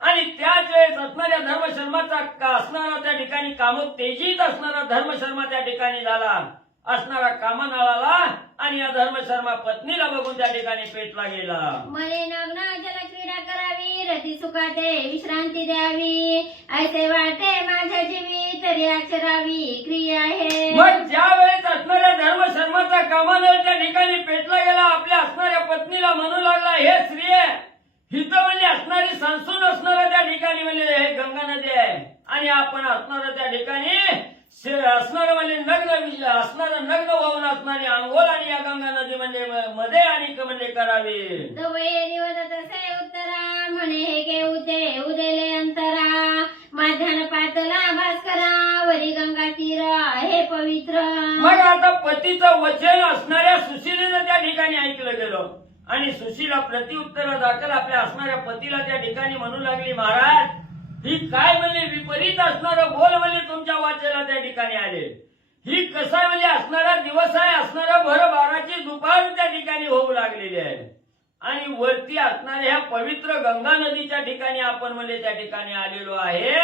आणि त्याच वेळेस असणाऱ्या धर्मशर्माचा असणारा त्या ठिकाणी कामोत्तेजित असणारा धर्मशर्मा त्या ठिकाणी झाला. असणारा कामानाळाला आणि या धर्मशर्मा पत्नीला बघून त्या ठिकाणी पेटला गेला. मले नग्न जलक्रीडा करावी रती सुखाते विश्रांती द्यावी ऐसे वाटे माझ्या जीवी तरी अक्षरावी क्रिया आहे. मग ज्या वेळेस असणाऱ्या धर्मशर्माचा कामानळ त्या ठिकाणी पेटला गेला, आपल्या असणाऱ्या पत्नीला म्हणू लागला, हे स्त्रिये हिथं म्हणजे असणारी संसून असणारा त्या ठिकाणी म्हणजे हे गंगा नदी आहे आणि आपण असणारं त्या ठिकाणी असणारं म्हणजे नग्न होऊन असणारी आंघोळ आणि या गंगा नदी म्हणजे मध्ये आणि म्हणजे करावी. तवये निवदत असे उत्तरा म्हणे हे गे उदेले अंतरा माध्यान पातला भास्करा वरी गंगा तीर हे पवित्र. मग आता पतीचं वचन असणाऱ्या सुशिलेनं त्या ठिकाणी ऐकलं गेलं आणि सुशीला प्रत्युत्तर दाखल आपल्या असणाऱ्या पतीला त्या ठिकाणी म्हणू लागली, महाराज ही काय म्हणजे विपरीत असणारं बोल म्हणजे तुमच्या वाचेला त्या ठिकाणी आले. ही कसा म्हणजे असणारा दिवस आहे, असणारा भर 12ची दुपार त्या ठिकाणी होऊ लागलेली आहे आणि वरती असणाऱ्या ह्या पवित्र गंगा नदीच्या ठिकाणी आपण म्हणजे त्या ठिकाणी आलेलो आहे.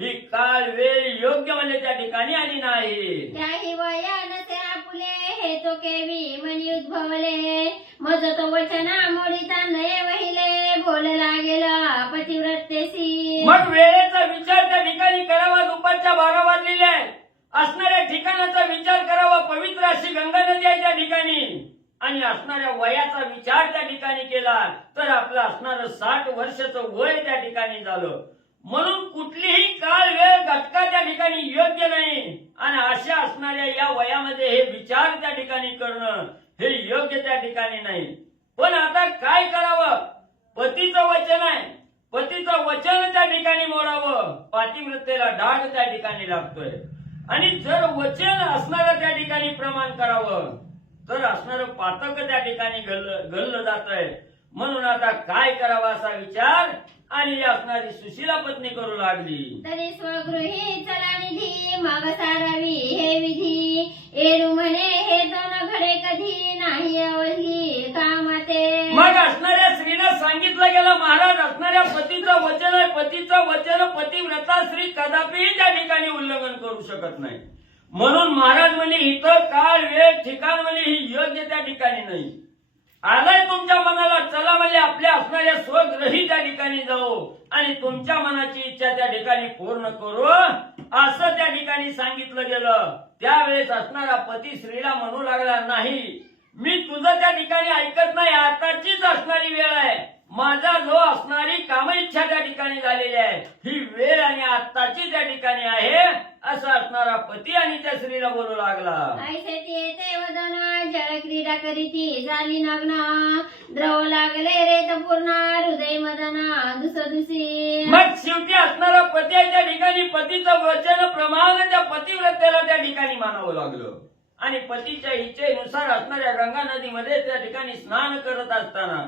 ही काळ वेळ योग्य म्हणजे त्या ठिकाणी आली नाही. त्याही वया नसे आपुले हे तो केवी मनी उद्भवले मज तो वचना मोडिता नये वहिले बोल लागेल पतिव्रतेसी. मग वेळेचा विचार त्या ठिकाणी करावा. दुपारच्या 12 वाजलेले आहेत. असणाऱ्या ठिकाणाचा विचार करावा. पवित्र अशी गंगा नदी आहे त्या ठिकाणी आणि असणाऱ्या वयाचा विचार त्या ठिकाणी केला तर आपलं असणारं 60 वर्षाचं वय त्या ठिकाणी झालं. म्हणून कुठलीही काळ वेळ घटका त्या ठिकाणी योग्य नाही आणि अशा असणाऱ्या या वयामध्ये हे विचार त्या ठिकाणी करणं हे योग्य त्या ठिकाणी नाही. पण आता काय करावं? पतीचं वचन आहे, पतीचं वचन त्या ठिकाणी मोडावं. पातिव्रतेला डाग त्या ठिकाणी लागतोय आणि जर वचन असणारं त्या ठिकाणी प्रमाण करावं तर असणारं पातक त्या ठिकाणी गल्लं जात आहे. म्हणून आता काय करावा असा विचार आणि असणारी सुशीला पत्नी करू लागली. तरी स्वगृही चला निधी मग सारावी हे विधी एरू म्हणे हे दोन घडे कधी नाही अवधी कामाते. मग असणाऱ्या स्त्रीला सांगितलं गेलं, महाराज असणाऱ्या पतीचं वचन आहे, पतीचं वचन पतिव्रता स्त्री कदापि त्या ठिकाणी उल्लंघन करू शकत नाही. म्हणून महाराज म्हणजे इथं काळ वेळ ठिकाण म्हणजे ही योग्य त्या ठिकाणी नाही. आलाय तुमच्या मनाला चला म्हणजे आपल्या असणाऱ्या स्वगृही त्या ठिकाणी जाऊ आणि तुमच्या मनाची इच्छा त्या ठिकाणी पूर्ण करू असं त्या ठिकाणी सांगितलं गेलं. त्यावेळेस असणारा पती स्त्रीला म्हणू लागला, नाही मी तुझं त्या ठिकाणी ऐकत नाही, आताचीच असणारी वेळ आहे. माझा जो असणारी कामइच्छा त्या ठिकाणी झालेली आहे, ही वेळ आणि आत्ताची त्या ठिकाणी आहे असं असणारा पती आणि त्या स्त्रीला बोलू लागला. ऐसे ते वदन जळ क्रीडा करीती झाली नग्न द्रव लागले रे पूर्ण हृदय मदन दुसदुसी. मग शेवटी असणारा पती आहे त्या ठिकाणी पतीचं वचन प्रमाण त्या पतिव्रतेला त्या ठिकाणी मानावं लागलं आणि पतीच्या इच्छेनुसार असणाऱ्या गंगा नदीमध्ये त्या ठिकाणी स्नान करत असताना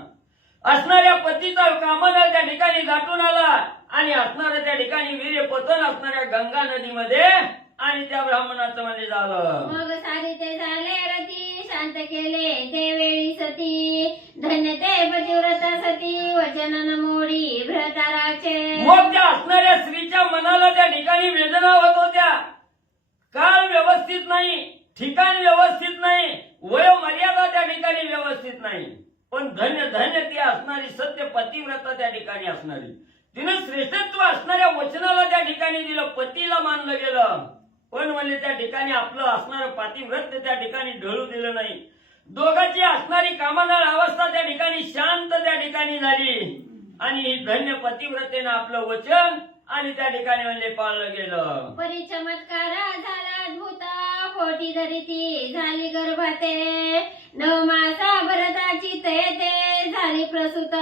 असणाऱ्या पतीचा कामनळ त्या ठिकाणी दाटून आला आणि असणाऱ्या त्या ठिकाणी वीर्यपतन असणाऱ्या गंगा नदीमध्ये आणि त्या ब्राह्मणाचं म्हणजे झालं. मग सारी ते झाले रती शांत केले ते वेळी सती धन्य ते पतिव्रता सती वचन न मोडी भ्रताराचे. मग त्या असणाऱ्या स्त्रीच्या मनाला त्या ठिकाणी वेदना होत होत्या. काळ व्यवस्थित नाही, ठिकाण व्यवस्थित नाही, वयोमर्यादा त्या ठिकाणी व्यवस्थित नाही, पण धन्य धन्य ती असणारी सत्य पतिव्रता त्या ठिकाणी असणारी तिनं श्रेष्ठत्व असणाऱ्या वचनाला त्या ठिकाणी दिलं, पतीला मानलं गेलं. पण म्हणजे त्या ठिकाणी आपलं असणारं पतिव्रत त्या ठिकाणी ढळू दिलं नाही. दोघांची असणारी कामनाळ अवस्था त्या ठिकाणी शांत त्या ठिकाणी झाली आणि ही धन्य पतिव्रतेनं आपलं वचन आणि त्या ठिकाणी म्हणजे पाळलं गेलं. परिचमत्कार झाला अद्भुत पोटी धरिती झाली गर्भाते 9 मासा भरताची ते झाली प्रसूत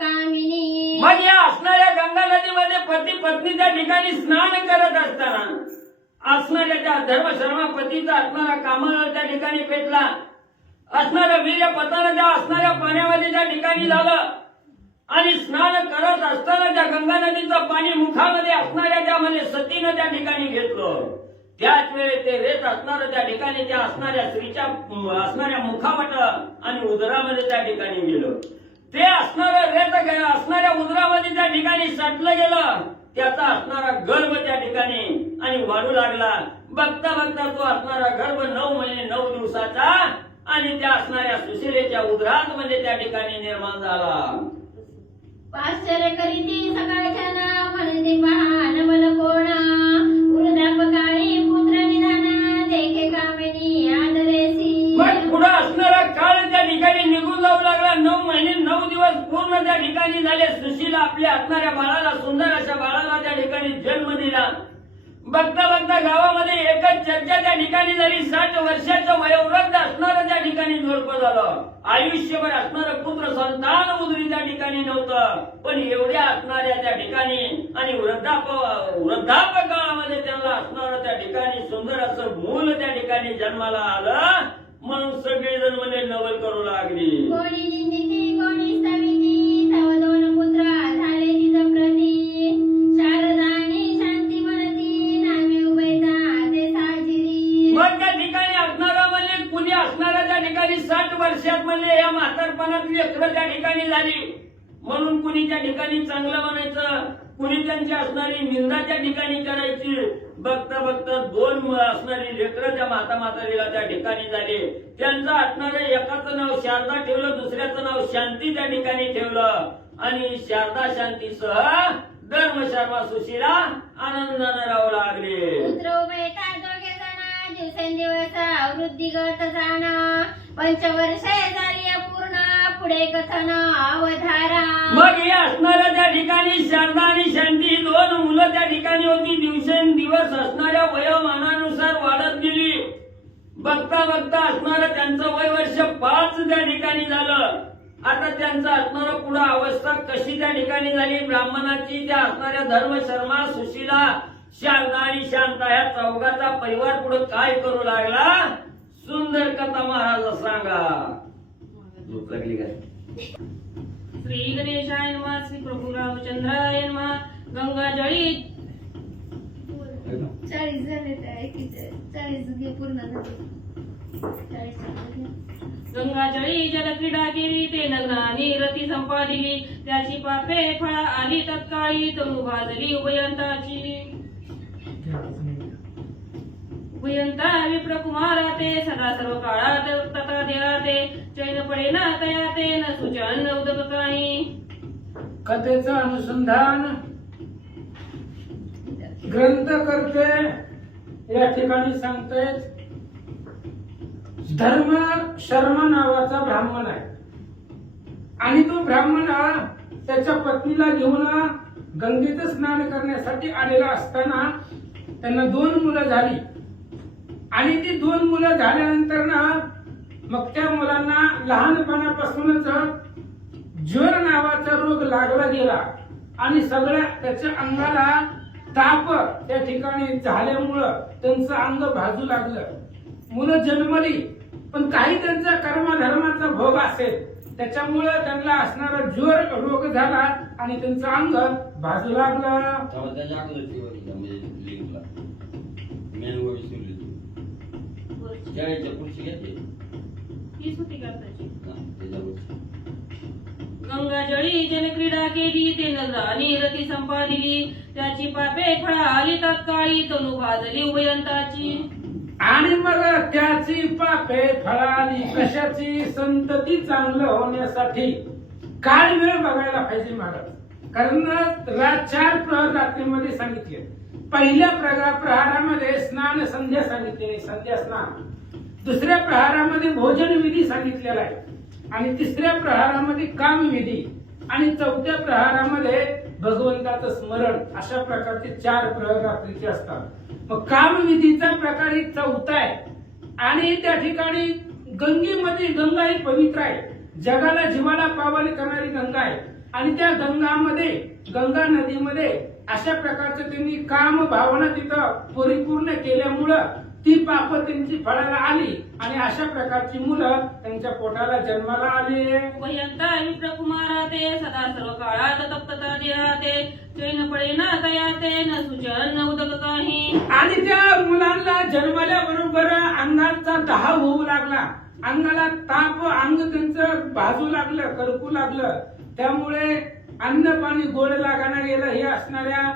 कामिनी. मग या असणाऱ्या गंगा नदीमध्ये पती पत्नी त्या ठिकाणी स्नान करत असताना असणाऱ्या त्या धर्मशर्मा पतीचा असणारा कामनळ त्या ठिकाणी पेटला. असणाऱ्या वीर्य पतानं त्या असणाऱ्या पाण्यामध्ये त्या ठिकाणी झालं आणि स्नान करत असताना त्या गंगा नदीचं पाणी मुखामध्ये असणाऱ्या त्या म्हणजे सतीनं त्या ठिकाणी घेतलं. त्याच वेळी ते रेत असणारं त्या ठिकाणी त्या असणाऱ्या स्त्रीच्या असणाऱ्या मुखावट आणि उदरामध्ये त्या ठिकाणी गेलं. ते असणारं रेत असणाऱ्या उदरामध्ये त्या ठिकाणी सटलं गेलं. त्याचा असणारा गर्भ त्या ठिकाणी आणि वाढू लागला. बघता बघता तो असणारा गर्भ 9 महिने 9 दिवसाचा आणि त्या असणाऱ्या सुशिलेच्या उदरात म्हणजे त्या ठिकाणी निर्माण झाला. आश्चर्य करीती सकाळच्या ना म्हणते पहा नमल कोण वृद्धापकाळी पुत्र निधान देखे कामिनी आदरेसी. मग पुढे असणारा काळ त्या ठिकाणी निघून जाऊ लागला. 9 महिने 9 दिवस पूर्ण त्या ठिकाणी झाले. सुशीला आपल्या असणाऱ्या बाळाला सुंदर अशा बाळाला त्या ठिकाणी जन्म दिला. बघता बघता गावामध्ये एकच चर्चा त्या ठिकाणी झाली. 60 वर्षाचं वयोवृद्ध असणारं त्या ठिकाणी जोडपं झालं. आयुष्यभर असणारं पुत्र संतान उदरी त्या ठिकाणी नव्हतं, पण एवढ्या असणाऱ्या त्या ठिकाणी आणि वृद्धापकाळामध्ये त्यांना असणारं त्या ठिकाणी सुंदर असं मूल त्या ठिकाणी जन्माला आलं. म्हणून सगळेजण म्हणजे नवल करू लागली. कोणी निंदिती कोणी स्तविती तव 2 पुत्र झाले तिज प्रती शारदा आणि शांती म्हणती नामे उभयता ते साजिरी. मग त्या ठिकाणी असणारा म्हणजे कुणी असणारा त्या ठिकाणी 60 वर्षात म्हणजे या म्हातारपणातली लेकरं त्या ठिकाणी झाली. म्हणून कुणी त्या ठिकाणी चांगलं म्हणायचं, कुणी त्यांची असणारी निंदा त्या ठिकाणी करायची. बघता बघता 2 असणारी लेकरं त्या म्हातारीला त्या ठिकाणी झाली. त्यांचं असणारं एकाचं नाव शारदा ठेवलं, दुसऱ्याचं नाव शांती त्या ठिकाणी ठेवलं आणि शारदा शांतीसह धर्मशर्मा सुशीला आनंदानं राहू लागले. पुत्र उभयता दोघे जण दिवसेंदिवस वृद्धिगत जाण 5 वर्षे झाली अपूर्ण पुढे कथन अवधारा. मग हे असणाऱ्या त्या ठिकाणी शारदा आणि शांती ही 2 मुलं त्या ठिकाणी होती. दिवसेंदिवस असणाऱ्या वयोमानानुसार वाढत गेली. बघता बघता असणारं त्यांचं वय वर्ष 5 त्या ठिकाणी झालं. आता त्यांचं असणारं पुढे अवस्था कशी त्या ठिकाणी झाली. ब्राह्मणाची त्या असणाऱ्या धर्मशर्मा सुशीला शारदा आणि शांता ह्या चौघाचा परिवार पुढे काय करू लागला, सुंदर कथा महाराज सांगा. झोप लागली काय? श्री गणेशाय नमः. श्री प्रभू रामचंद्राय नमः. गंगा जळी 40 झाले ते 40 पूर्ण झाले. 40 गंगा जळी जलक्रीडा केली ते नग्नानी रती संपादिली त्याची पापे फळा आली तत्काळी तनु भाजली उभयंताची. उभयंता विप्रकुमारा ते सदा सर्व काळात तथा देहाते चैन पडेना तया ते न सुचन उदक काही. कथेचं अनुसंधान ग्रंथकर्ते या ठिकाणी सांगतायत. धर्म शर्मा नावाचा ब्राह्मण आहे आणि तो ब्राह्मण हा त्याच्या पत्नीला घेऊन गंगेत स्नान करण्यासाठी आलेला असताना त्यांना 2 मुलं झाली आणि ती 2 मुलं झाल्यानंतर ना मग त्या मुलांना लहानपणापासूनच ज्वर नावाचा रोग लागला गेला आणि सगळ्या त्याच्या अंगाला ताप त्या ठिकाणी झाल्यामुळं त्यांचं अंग भाजू लागलं. मुलं जन्मली पण काही त्यांचा कर्मधर्माचा भोग असेल त्याच्यामुळं त्यांना असणारा ज्वर रोग झाला आणि त्यांचं अंग भाजू लागलं. त्याच्या अगोदरची वरी म्हणजे लिंकला मेन वरी सुरली ज्याच्या पुढची घेते हीच होती का आताची? त्याच्यावरची गंगाजळी जनक्रीडा केली ते नजरानी रती संपादिली त्याची पापे फळाली तत्काळी तनु भाजली उभयंताची. आणि मग त्याची पापे फळाली कशाची? संतती चांगलं होण्यासाठी काळ वेळ बघायला पाहिजे महाराज. कारण 4 प्रहर रात्रीमध्ये सांगितले. पहिल्या प्रहारामध्ये स्नान संध्या सांगितलेली, संध्या स्नान. दुसऱ्या प्रहारामध्ये भोजन विधी सांगितलेला आहे आणि तिसऱ्या प्रहारामध्ये काम विधी आणि चौथ्या प्रहारामध्ये भगवंताचं स्मरण. अशा प्रकारचे 4 प्रहर रात्रीचे असतात. मग काम विधीचा प्रकार ही चौथा आहे आणि त्या ठिकाणी गंगेमध्ये, गंगा ही पवित्र आहे, जगाला जीवाला पावन करणारी गंगा आहे आणि त्या गंगा नदीमध्ये अशा प्रकारचं त्यांनी काम भावना तिथं परिपूर्ण केल्यामुळं ती पाप त्यांची फळाला आली आणि अशा प्रकारची मुलं त्यांच्या पोटाला जन्माला आली. उभयंता विप्रकुमारा ते सदा सर्व काळात तप्तता देहाते चैन पडे ना तयाते न सुचल न उदक काही. आणि त्या मुलांना जन्माल्या बरोबर अंगाचा दाह होऊ लागला, अंगाला ताप, अंग त्यांचं भाजू लागलं, करपू लागलं. त्यामुळे अन्न पाणी गोड लागायला गेलं. हे असणाऱ्या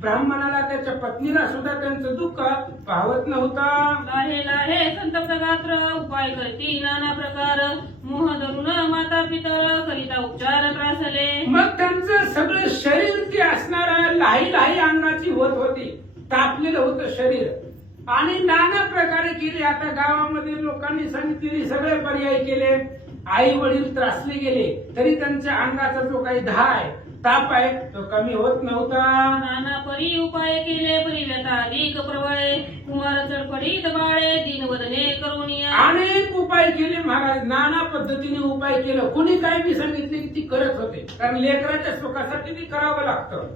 ब्राह्मणाला, त्याच्या पत्नीला सुद्धा त्यांचं दुःख पाहत नव्हतं. लाहे लाहे संतप्त गात्र उपाय करती नाना प्रकार मोह धरून माता पितळ करिता उपचार त्रासले. मग त्यांचं सगळं शरीर जे असणार लाही लाही अंगाची होत होती, तापलेलं होतं शरीर आणि नाना प्रकारे केले. आता गावामध्ये लोकांनी सांगितलेले सगळे पर्याय केले. आई वडील त्रासले गेले तरी त्यांच्या अंगाचा जो काही दाह आहे, ताप आहे, तो कमी होत नव्हता. नाना परी उपाय केले परी व्यथा अधिक प्रबळे कुमार चडपडीत बाळे दीनवदने करुणिया. अनेक उपाय केले महाराज, नाना पद्धतीने उपाय केलं. कुणी काय बी सांगितले की ती करत होते, कारण लेकराच्या सुखासाठी ती करावं लागतं.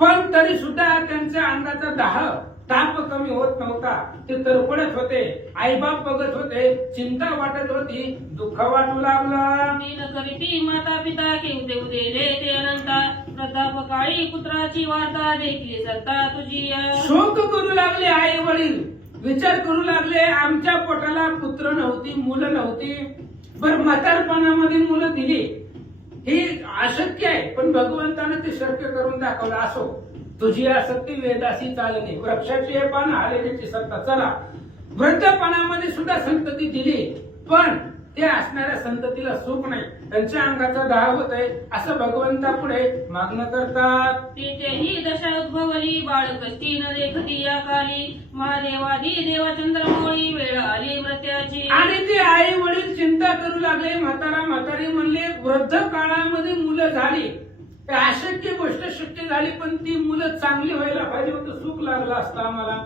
पण तरी सुद्धा त्यांच्या अंगाचा दाह, ताप कमी होत नव्हता. ते तरफडत होते, आईबाप बघत होते, चिंता वाटत होती, दुःख वाटू लागलं. दीन करीती माता पिता केव देव दिले ते अनंता प्रतापकाळी पुत्राची वार्ता देखील सत्ता तुझी. शोक करू लागले आई वडील, विचार करू लागले आमच्या पोटाला पुत्र नव्हती, मुलं नव्हती, बरं म्हातारपणामध्ये मुलं दिली. हे अशक्य आहे पण भगवंतानं ते शक्य करून दाखवलं. असो, तुझी आसक्ती वेदाशी चालणे, वृक्षाची पान आलेल्याची सत्ता. चला, वृद्धपणामध्ये सुद्धा संतती दिली पण ते असणाऱ्या संततीला सुख नाही, त्यांच्या अंगाचा दाह होत आहे असं भगवंता पुढे मागणं करतात. तेही दशा उद्भवली बाळ कष्टी न देखती या काली महादेवादी देवा चंद्रमौळी वेळ आली मृत्याची. आणि ते आई वडील चिंता करू लागले, म्हातारी म्हणले वृद्ध काळामध्ये मुलं झाली, अशक्य गोष्ट शक्य झाली पण ती मुलं चांगली व्हायला पाहिजे होतं, सुख लागलं असतं आम्हाला.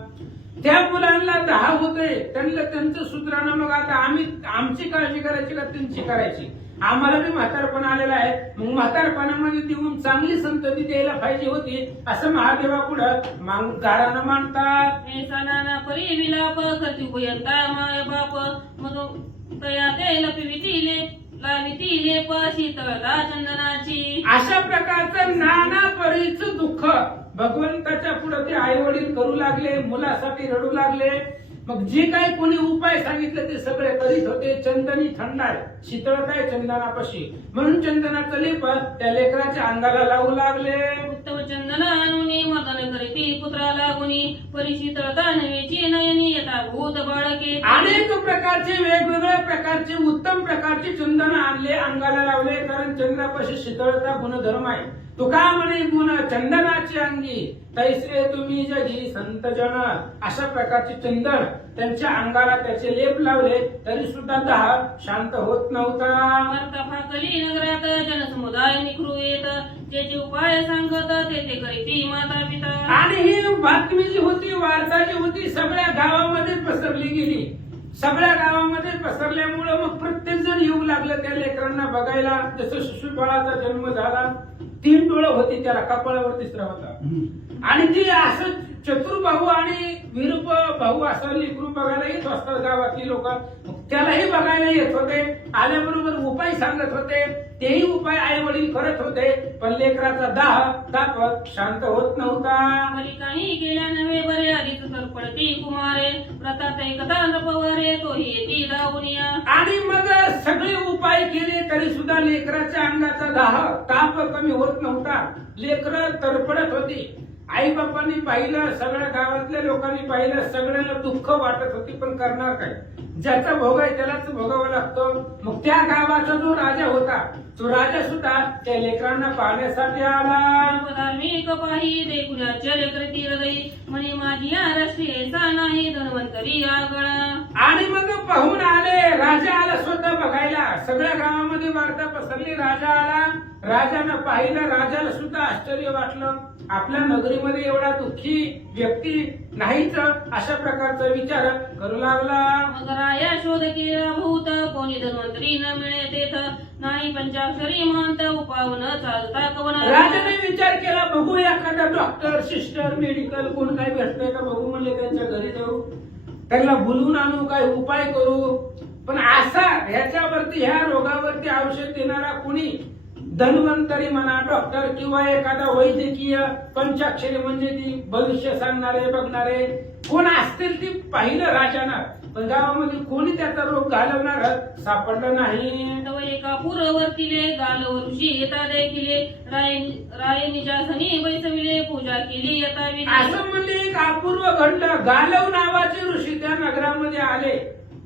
त्या मुलांना दाह होते, त्यांना त्यांचं सूत्रानं मग आता आम्ही आमची काळजी करायची का त्यांची करायची? आम्हाला बी म्हातारपण आलेला आहे, मग म्हातारपणामध्ये देऊन चांगली संतती द्यायला पाहिजे होती असं महादेवा पुढं गारानं मांडतात. नाना परी विलाप करती उभयंता माय बाप मग तया ते लपवितीले लावितीले शीतळता चंदनाची. अशा प्रकारचं नाना परीचं दुःख भगवंताच्या पुढे ते आई वडील करू लागले, मुलासाठी रडू लागले. मग जे काही कोणी उपाय सांगितले ते सगळे करीत होते. चंदनी थंड आहे, शीतळता आहे चंदनापाशी, म्हणून चंदनाचं लेप त्या लेकराच्या अंगाला लावू लागले. उत्तम चंदन आणुनी मदन करीती पुत्राला गुणी परिशीतळता नवेची नयनी यथा भूत बाळके. अनेक प्रकारचे वेगवेगळ्या प्रकारचे उत्तम प्रकारचे चंदन आणले, अंगाला लावले, कारण चंद्रापाशी शीतळता गुणधर्म आहे. तुका म्हणे गुण चंदनाची अंगी तैसे तुम्ही जगी संत जन. अशा प्रकारचे चंदन त्यांच्या अंगाला त्याचे लेप लावले तरी सुद्धा दाह शांत होत नव्हता. फाकली नगरात जनसमुदाय निखरू येत त्याचे उपाय सांगत तेथे करीती माता पिता. आणि ही बातमी जी होती, वार्ता जी होती, सगळ्या गावामध्ये पसरली गेली. सगळ्या गावामध्ये पसरल्यामुळं मग प्रत्येक जण येऊ लागलं त्या लेकरांना बघायला. जसं शिशुपाळाचा जन्म झाला, 3 डोळं होती त्याला, कपाळावर 3रा होता. आणि ती असं चतुर्भाऊ आणि विरूप भाऊ असं लेकरू बघायला येत असतात गावातली लोक. त्यालाही बघायला येत होते. आल्याबरोबर उपाय सांगत होते. तेही उपाय आई वडील करत होते. पण लेकराचा दाप शांत होत नव्हता. बरी काही गेल्या नव्हे बरे आधीच तर पडती कुमारे प्रतात कथा नपवरे तोही येती दावनिया. आणि मग सगळे उपाय केले तरी सुद्धा लेकराच्या अंगाचा ताप कमी होत नव्हता. लेकर तडफडत होती. आई बापांनी पाहिलं, सगळ्या गावातल्या लोकांनी पाहिलं, सगळ्यांना दुःख वाटत होती. पण करणार काय, ज्याचा भोग आहे त्यालाच भोगावं लागतं. मग त्या गावाचा जो राजा होता, तो राजा सुद्धा त्या लेकरांना पाहण्यासाठी आला. धार्मिक पाही देखुल्याचर्य करती हृदय म्हणे माझी राष्ट्रीय सा नाही धन्वंतरी आगळा. आणि मग पाहून आले. राजा आला स्वतः बघायला. सगळ्या गावामध्ये वार्ता पसरली. राजा आला. राजानं पाहिलं. राजाला सुद्धा आश्चर्य वाटलं. आपल्या नगरीमध्ये एवढा दुःखी व्यक्ती नाहीच. अशा प्रकारचा विचार करू लागला. मग राया शोध केला भूत कोणी धन्वंतरी न मिळे तेथ नाही पंचाक्षरी म्हणत उपावन चालता कवन. राजाने विचार केला, बघू एखादा डॉक्टर, सिस्टर, मेडिकल कोण काही भेटतंय का बघू. म्हणले त्यांच्या घरी जाऊ, त्यांना बोलवून आणू, काय उपाय करू. पण असा ह्याच्यावरती, ह्या रोगावरती औषध देणारा कोणी, धन्वंतरी म्हणा, डॉक्टर किंवा एखादा वैद्यकीय पंचाक्षरी म्हणजे ती भविष्य सांगणारे बघणारे कोण असतील ती पाहिलं राजानं. पण गावामध्ये कोणी त्याचा रोग घालवणार सापडलं नाही. तव एका पूर्ववर्तीले गालव ऋषी येता देखिले राय निजासनी बैसविले पूजा केली येता विधी. असं म्हणजे एक अपूर्व घडलं. गालव नावाचे ऋषी त्या नगरामध्ये आले.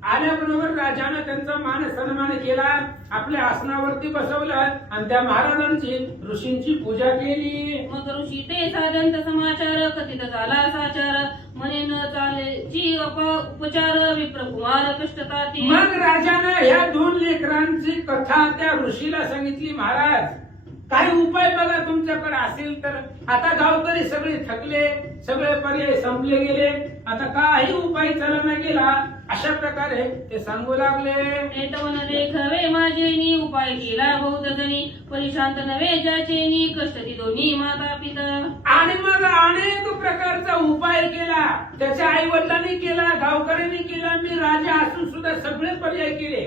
आल्याबरोबर राजानं त्यांचा मान सन्मान केला. आपल्या आसनावरती बसवलं आणि त्या महाराजांची, ऋषींची पूजा केली. मग ऋषी ते साधंत समाचार कथित झाला साचार म्हणे न चालेची उपचार विप्रकुमार कष्टताती. मग राजानं ह्या 2 लेकरांची कथा त्या ऋषीला सांगितली. महाराज, काही उपाय बघा तुमच्याकडे असेल तर. आता गावकरी सगळे थकले, सगळे पर्याय संपले गेले. आता काही उपाय चालना गेला. अशा प्रकारे ते सांगू लागले. नेतवन देखवे माझेनी उपाय केला बहुत जणी परिशांत नवे ज्याचेनी कष्ट ती दोन्ही माता पिता. आणि मग अनेक प्रकारचा उपाय केला. त्याच्या आई वडिलांनी केला, गावकऱ्यांनी केला. मी राजा असून सुद्धा सगळे पर्याय केले.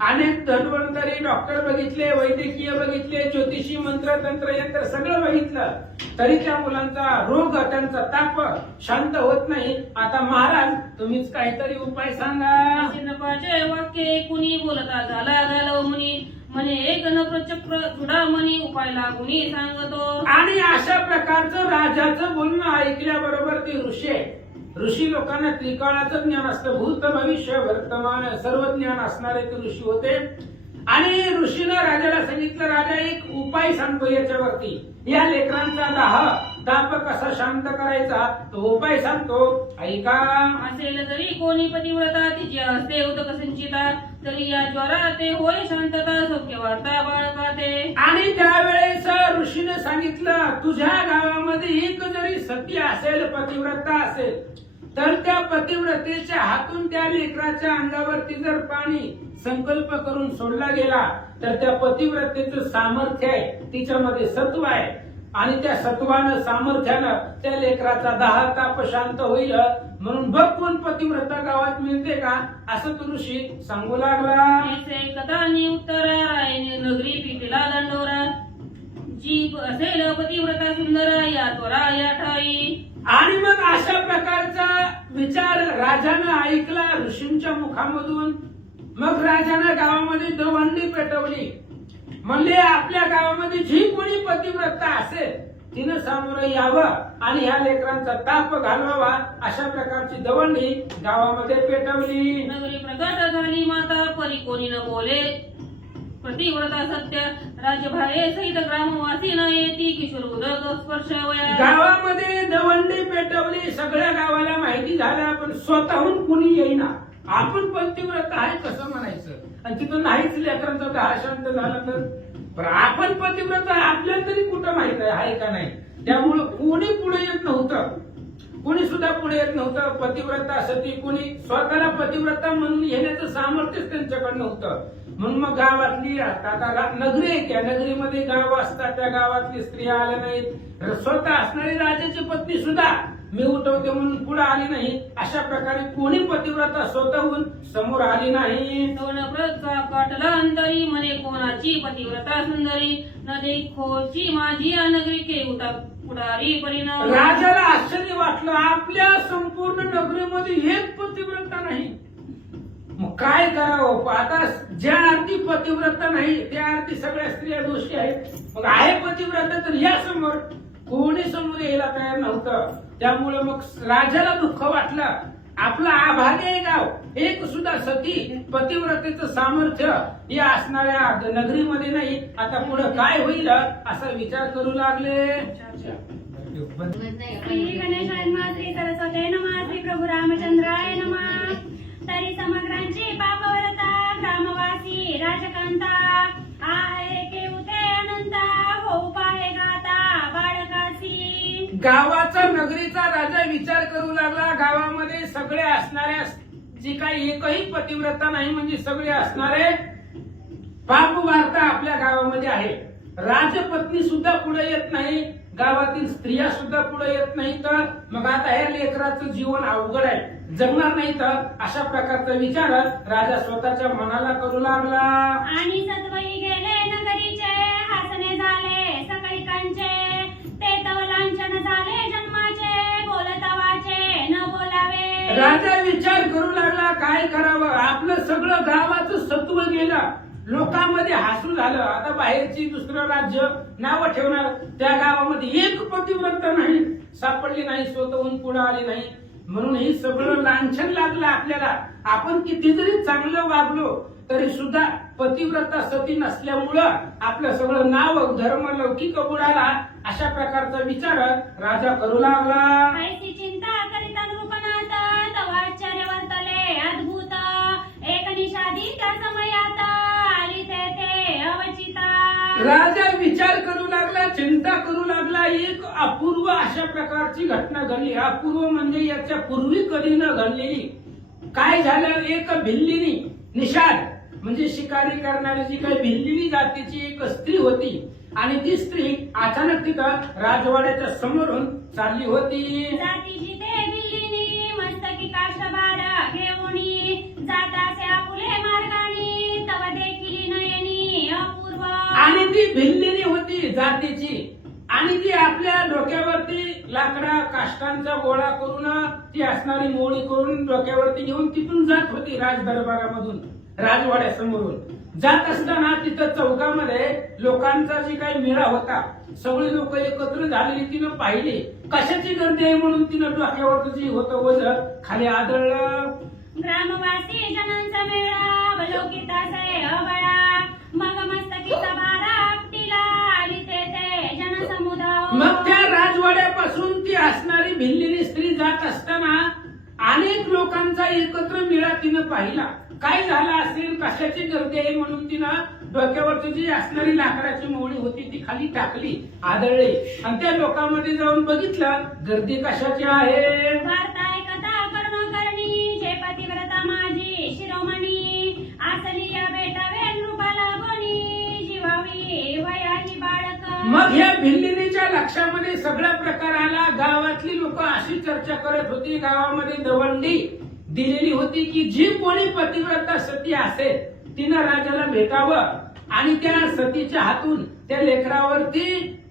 अनेक धन्वंतरी डॉक्टर बघितले, वैद्यकीय बघितले, ज्योतिषी, मंत्र, तंत्र, यंत्र सगळं बघितलं. तरी त्या मुलांचा रोग, त्यांचा ताप शांत होत नाही. आता महाराज, तुम्हीच काहीतरी उपाय सांगा. चिन्नपाचे वाक्य कुणी बोलता झाला घालव मुनी म्हणे एक नप्रचक्र जुडा म्हणी उपाय लागुनी सांगतो. आणि अशा प्रकारचं राजाचं बोलणं ऐकल्याबरोबर ते ऋषी लोकांना त्रिकाळाचं ज्ञान असतं. भूत, भविष्य, वर्तमान सर्व ज्ञान असणारे ते ऋषी होते. आणि ऋषीनं राजाला सांगितलं, राजा एक उपाय सांगतो याच्यावरती. या लेकरांचा ताप कसा शांत करायचा तो उपाय सांगतो, ऐका. असेल जरी कोणी पतिव्रता तिची हस्ते उदक संचिता तरी या ज्वरा ते होय शांतता सौख्य वार्ता बाळकाते. आणि त्यावेळेस ऋषीने सांगितलं, तुझ्या गावामध्ये एक जरी सती असेल, पतिव्रता असेल, तर त्या पतिव्रतेच्या हातून त्या लेकराच्या अंगावरती जर पाणी संकल्प करून सोडला गेला तर त्या पतिव्रतेचं सामर्थ्य आहे, तिच्यामध्ये सत्व आहे. आणि त्या सत्वानं, सामर्थ्यानं त्या लेकराचा ताप शांत होईल. म्हणून बघ कोण पतिव्रता गावात मिळते का, असं तो ऋषी सांगू लागला. कथानी उत्तरा रायने नगरी पिटीला दंडोरा जी असेल पतिव्रता सुंदर या त्वरा या ठाई. आणि मग अशा प्रकारचा विचार राजानं ऐकला ऋषींच्या मुखामधून. मग राजानं गावामध्ये दवंडी पेटवली. म्हणले, आपल्या गावामध्ये जी कोणी पतिव्रता असेल तिनं सामोरं यावं आणि ह्या लेकरांचा ताप घालवावा. अशा प्रकारची दवंडी गावामध्ये पेटवली. नगरी प्रगट झाली माता परी कोणी न बोले प्रतिव्रता सत्य राजभाये सहित ग्रामवासी न येती किशोर उदक स्पर्श वया. गावामध्ये दवंडी पेटवली. सगळ्या गावाला माहिती झालं, पण स्वतःहून कुणी येईना. आपण पतिव्रता आहे कसं म्हणायचं. आणि तिथं नाहीच लेकरांचा शांत झाला तर पण आपण पतिव्रता आपल्याला तरी कुठं माहित आहे का नाही. त्यामुळं कोणी पुढे येत नव्हतं, कोणी सुद्धा पुढे येत नव्हतं. पतिव्रता सती कोणी स्वतःला पतिव्रता म्हणून येण्याचं सामर्थ्यच त्यांच्याकडे नव्हतं. म्हणून मग गावातली आता नगरी आहे, त्या नगरीमध्ये गाव असतात, त्या गावातली स्त्रिया आल्या नाहीत. स्वतः असणारी राजाची पत्नी सुद्धा मी उठवते म्हणून पुढे आली नाही. अशा प्रकारे कोणी पतिव्रता स्वतःहून समोर आली नाही. दोनप्रतचा काटला अंतरी म्हणे कोणाची पतिव्रता सुंदरी नदी खोची माझी नगरी के पुढारी परिणाम. राजाला आश्चर्य वाटलं, आपल्या संपूर्ण नगरीमध्ये एक पतिव्रता नाही. मग काय करावं. आता ज्या अर्थी पतिव्रता नाही त्या अर्थी सगळ्या स्त्रिया दोषी आहेत. मग आहे पतिव्रता तर या समोर कोणी समोर यायला तयार नव्हतं. त्यामुळे मग राजाला दुःख वाटलं. आपलं आभारी आहे गाव, एक सुद्धा सती पतिव्रतेचं सामर्थ्य या असणाऱ्या नगरीमध्ये नाही. आता पुढे काय होईल असा विचार करू लागले. श्री गणेशाय नमः, श्री सरस्वती नमः, श्री प्रभू रामचंद्राय नमः. तरी समग्रांची पापवरता ग्रामवासी राजकांता आहे केवते अनंता होऊ पाहे गाता बाळकासी. गावाचा नगरीचा राजा विचार करू लागला. गावामध्ये सगळे असणाऱ्या जी काही एकही पतिव्रता नाही, म्हणजे सगळे असणारे पाप वार्ता आपल्या गावामध्ये आहे. राजपत्नी सुद्धा पुढे येत नाही, गावातील स्त्रिया सुद्धा पुढे येत नाही. तर मग आता हे लेकराचं जीवन अवघड आहे, जगणार नाही. तर अशा प्रकारचा विचार राजा स्वतःच्या मनाला करू लागला. आणि सत्वई गेले नगरीचे हसणे झाले सकळिकांचे ते तव लांछन झाले जन्माचे बोलतवाचे न बोलावे. राजा विचार करू लागला, काय करावं. आपलं सगळं गावाचं सत्व गेलं, लोकांमध्ये हसू झालं. आता बाहेरची दुसरं राज्य नावं ठेवणार, त्या गावामध्ये एक पतिव्रता नाही, सापडली नाही, स्वतःहून पुढे आली नाही. म्हणून हे सगळं लांछन लागलं आपल्याला. आपण किती जरी चांगलं वागलो तरी सुद्धा पतिव्रता सती नसल्यामुळं आपलं सगळं नाव धर्म लौकिक बुडाला. अशा प्रकारचा विचार राजा करू लागला. ऐसी चिंता करिता नृपनाथ तव आश्चर्य वर्तले अद्भुत एक निषादी त्या समयात आली ते अवचिता. राजा विचार करू लागला, चिंता करू लागला. एक अपूर्व अशा प्रकारची घटना घडली. अपूर्व म्हणजे याच्या पूर्वी कधी न घडलेली. काय झालं, एक भिल्लिनी निषाद म्हणजे शिकारी करणारी जी काही भिल्लिनी जातीची एक स्त्री होती, आणि ती स्त्री अचानक तिथं राजवाड्याच्या समोरून चालली होती. जातीची ते बिल्लिनी मस्तकी काष्टभार घेऊनी जातासे आपुले मार्गानी तव देखील नयनी अपूर्व. आणि ती भिल्लिनी होती जातीची, आणि ती आपल्या डोक्यावरती लाकडा काष्टांचा गोळा करून ती असणारी मोळी करून डोक्यावरती घेऊन तिथून जात होती राजदरबारामधून, राजवाड्यासमोरून. जात असताना तिथं चौकामध्ये लोकांचा जी काही मेळा होता, सगळे लोक एकत्र झालेली तिनं पाहिली. कशाची गर्दी आहे म्हणून तिनं डोक्यावरचं जी होतं वजन खाली आदळलं. ग्रामवासी जनांचा मेळा अवलोकितासे अबळा मग मस्तकीचा बारा आपटीला आली ते जनसमुदाय. मग त्या राजवाड्यापासून ती असणारी भिल्लिनी स्त्री जात असताना अनेक लोकांचा एकत्र मेळा तिनं पाहिला. काय झालं असेल, कशाची गर्दी आहे म्हणून तिनं डोक्यावरची जी असणारी लाकडाची मोळी होती ती खाली टाकली, आदळली. आणि त्या लोकांमध्ये जाऊन बघितलं गर्दी कशाची आहे. वार्ता ऐकता कर्ण करणी जे पतिव्रता माझी शिरोमणी असली या भेटावे नृपाला गोनी जीवावी वयाही बाळक. मग या भिल्लिनीच्या लक्षामध्ये सगळा प्रकार आला. गावातली लोक अशी चर्चा करत होती, गावामध्ये दवंडी दिलेली होती की जी कोणी पतिव्रता सती असेल तिनं राजाला भेटावं, आणि त्या सतीच्या हातून त्या लेकरावरती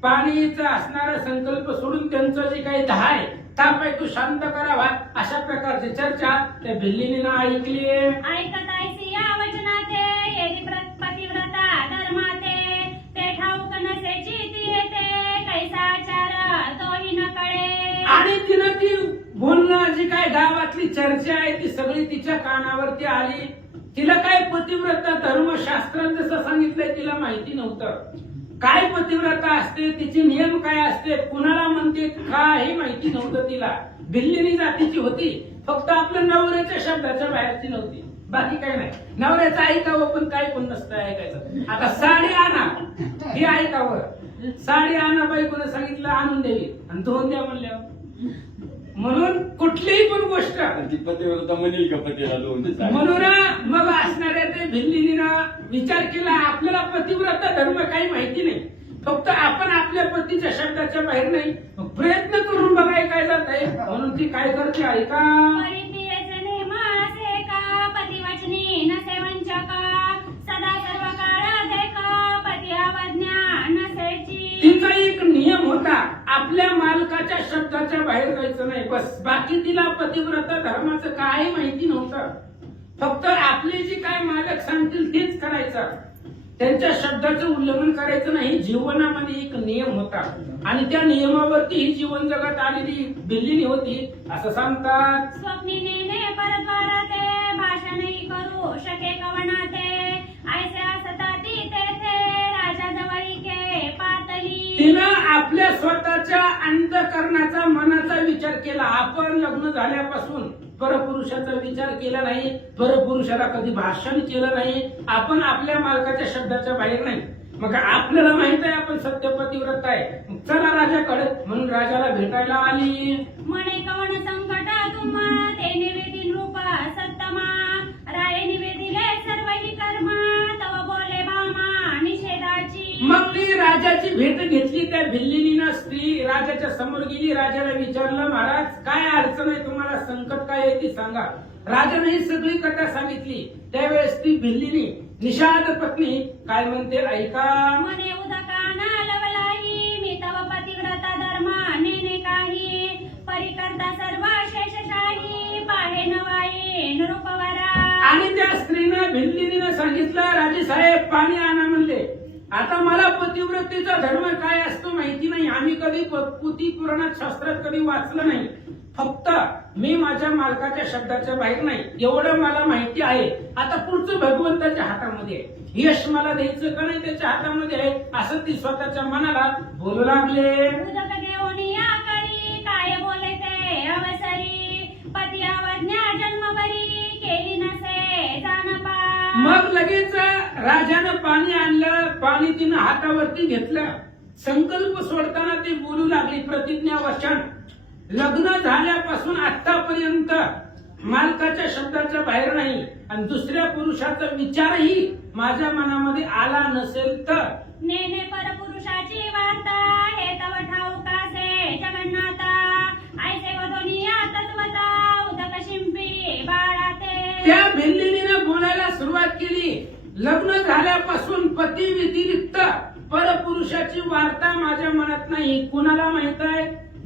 पाणीचा असणारा संकल्प सोडून त्यांचं जे काही दहाय ताप आहे तो शांत करावा. अशा प्रकारची चर्चा त्या भिल्लिनीनं ऐकली. ऐकत ऐसी या वचनाते येरी पतिव्रता धर्माते ते ठाऊक नसेची ती येते कैसा आचार तोही न कळे. आणि तिनं ती बोलणं जी काय गावातली चर्चा आहे ती सगळी तिच्या कानावरती आली. तिला काय पतिव्रता धर्मशास्त्रात जसं सांगितलंय तिला माहिती नव्हतं. काय पतिव्रता असते, तिचे नियम काय असते, कुणाला म्हणते काही माहिती नव्हतं तिला. भिल्लिनी जातीची होती, फक्त आपल्या नवऱ्याच्या शब्दाच्या बाहेरची नव्हती. बाकी काही नाही. नवऱ्याचं ऐकावं पण काय पण नसतं ऐकायचं. आता साडी आणा हे ऐकावं, साडी आणा बायकोने सांगितलं आणून द्यावी आणि धुवून द्या म्हणल्यावर. म्हणून कुठलीही पण गोष्ट ती पतिव्रता म्हणेल का पतीला दोन दिवस म्हणून मग असणाऱ्या ते भिल्लीनीनं विचार केला आपल्याला पतिव्रता धर्म काही माहिती नाही, फक्त आपण आपल्या पतीच्या शब्दाच्या बाहेर नाही, मग प्रयत्न करून बघाय काय जात आहे. म्हणून ती काय करते ऐका, परित्याचे नेम असे का पतिवचनी नसे वंचका सदा सर्व काळ देखा पती अवज्ञा नसेची. तिचा एक नियम होता आपल्या मालकाच्या शब्दाच्या बाहेर जायचं नाही, बस. बाकी तिला पतिव्रता धर्माचं काही माहिती नव्हतं. फक्त आपले जे काय मालक सांगतील तेच करायचं, त्यांच्या शब्दाचं उल्लंघन करायचं नाही. जीवनामध्ये एक नियम होता आणि त्या नियमावरती ही जीवन जगत आलेली बिल्लीनी होती असं सांगतात. स्वप्नी नेणे परद्वाराते भाषणही करू शके कवनाते ऐसे असताती तेथे राजा जवळीके पातली. तिनं आपल्या स्वतःच्या अंतःकरणाचा मनाचा विचार केला. आपण लग्न झाल्यापासून परपुरुषाचा विचार केला नाही, परपुरुषाला कधी भाषण केलं नाही, आपण आपल्या मालकाच्या शब्दाच्या बाहेर नाही. मग आपल्याला माहित आहे आपण सत्यपतिव्रत आहे, चला राजाकडे. म्हणून राजाला भेटायला आली. म्हणे कवन संकट तुम्हा ते निवेदिन रूप सत्तमा राये निवेदिले सर्व ही कर्म तव बोले भामा निषेधाची. मग ती राजाची भेट घेतली. त्या भिल्लीनीनं स्त्री राजाच्या समोर गेली. राजाला विचारलं महाराज काय अडचण आहे तुम्हाला, संकट काय आहे ती सांगा. राजाने ही सगळी कथा सांगितली. त्यावेळेस ती भिल्लीनी निषाद पत्नी काय म्हणते ऐका, म्हणे उदकाना लवलाही मी तव पतिव्रता धर्म नेने काही परिकर्ता सर्व शेषशाही पाहे नवाई नृपवरा. आणि त्या स्त्रीनं भिल्लीनीनं सांगितलं राजे साहेब पाणी आणा म्हणले. आता मला पतिव्रतेचा धर्म काय असतो माहिती नाही, आम्ही कधी पुती पुराणात शास्त्रात कधी वाचलं नाही. फक्त मी माझ्या मालकाच्या शब्दाच्या बाहेर नाही एवढं मला माहिती आहे. आता पुढचं भगवंताच्या हातामध्ये आहे, यश मला द्यायचं का नाही त्याच्या हातामध्ये आहे असं ती स्वतःच्या मनाला बोलू लागले. उदक घेऊन या करी काय बोले ते अवसरी पती अवज्ञा जन्मभरी केली नसे जानपा. मग लगेच राजानं पाणी आणलं. पाणी तिनं हातावरती घेतलं. संकल्प सोडताना ती बोलू लागली प्रतिज्ञा वचन, लग्न झाल्यापासून आतापर्यंत मालकाच्या शब्दाच्या बाहेर नाही आणि दुसऱ्या पुरुषाचा विचारही माझ्या मनामध्ये आला नसेल तर नेने परपुरुषाची वार्ता हे तव ठाऊकासे जगन्नाथा ऐसे वदोनिया तत्वता उदक शिंपी बाळाते. त्या भिल्लीनीनं बोलायला सुरुवात केली. लग्न झाल्यापासून पती व्यतिरिक्त परपुरुषाची वार्ता माझ्या मनात नाही. कुणाला माहित आहे?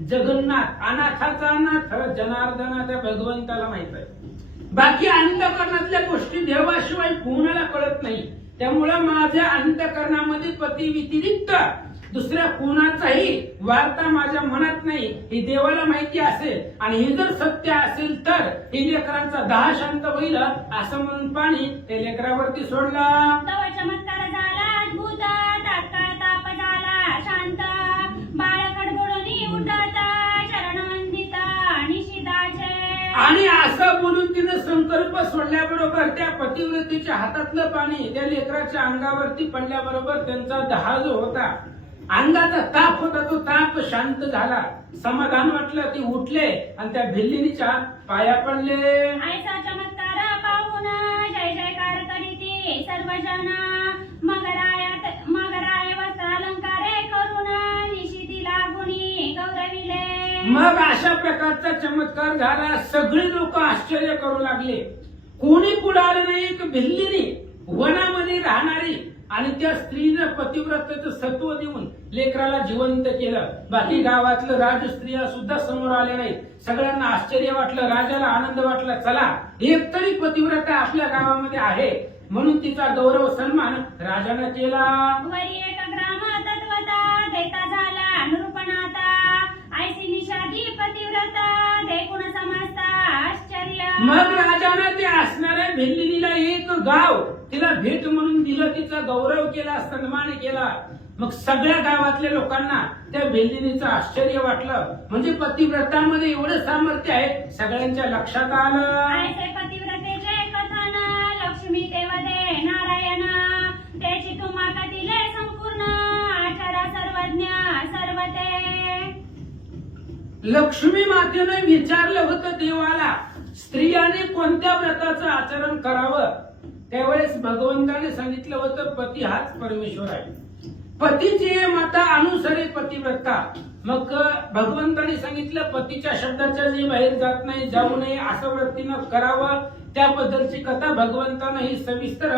जगन्नाथ, अनाथाचा अनाथ जनार्दना त्या भगवंताला माहित आहे. बाकी अंतःकरणातल्या गोष्टी देवाशिवाय कोणाला कळत नाही. त्यामुळं माझ्या अंतःकरणामध्ये पती व्यतिरिक्त दुसऱ्या कोणाचाही वार्ता माझ्या मनात नाही ही देवाला माहिती असेल. आणि हे जर सत्य असेल तर हे लेकरांचा दाह शांत होईल असं म्हणून पाणी ते लेकरावरती सोडला. तव चमत्कार झाला अद्भुत तात्काळ ताप झाला शांत बाळकड बुडूनी उठता शरण वंदिता निशिदाचे. आणि असं बोलून तिने संकल्प सोडल्याबरोबर त्या पतिव्रतेच्या हातातलं पाणी त्या लेकराच्या अंगावरती पडल्याबरोबर त्यांचा दाह जो होता, अंगाचा ताप होता, तो ताप शांत झाला. समाधान वाटलं. ते उठले आणि त्या भिल्लीनीच्या पाया पडले. ऐसा चमत्कार पाहून जय जयकार करीती सर्वजन मग राय वस्त्रालंकारे करून निशिती लागुनी गौरविले. मग अशा प्रकारचा चमत्कार झाला. सगळे लोक आश्चर्य करू लागले. कोणी पुढे आलं नाही. एक भिल्लीनी वनामध्ये राहणारी आणि त्या स्त्रीनं पतिव्रतेचं सत्व देऊन लेकराला जिवंत केलं. बाकी गावातलं राजस्त्रिया सुद्धा समोर आले नाही. सगळ्यांना आश्चर्य वाटलं. राजाला आनंद वाटला. चला एक तरी पतिव्रता आपल्या गावामध्ये आहे म्हणून तिचा गौरव सन्मान राजाने केला. वरी एक ग्राम तत्वता देता झाला नृपनाथा ऐसी निषादी पतिव्रता देखून समजता आश्चर्य. मग राजाने ते असणाऱ्या भिल्लीनीला एक गाव तिला भेट म्हणून दिलं. तिचा गौरव केला, सन्मान केला. मग सगळ्या गावातल्या लोकांना त्या भिल्लीनीचं आश्चर्य वाटलं. म्हणजे पतिव्रतामध्ये एवढं सामर्थ्य आहे सगळ्यांच्या लक्षात आलं. ऐसे पतिव्रतेचे कथन लक्ष्मी मातेनं विचारलं होतं देवाला स्त्रियाने कोणत्या व्रताचं आचरण करावं. त्यावेळेस भगवंताने सांगितलं होतं पती हाच परमेश्वर आहे. पतीचे मता अनुसरे पतिव्रता. मग भगवंताने सांगितलं पतीच्या शब्दाच्या जे बाहेर जात नाही, जाऊ नये असं व्रतीनं करावं. त्याबद्दलची कथा भगवंतानं ही सविस्तर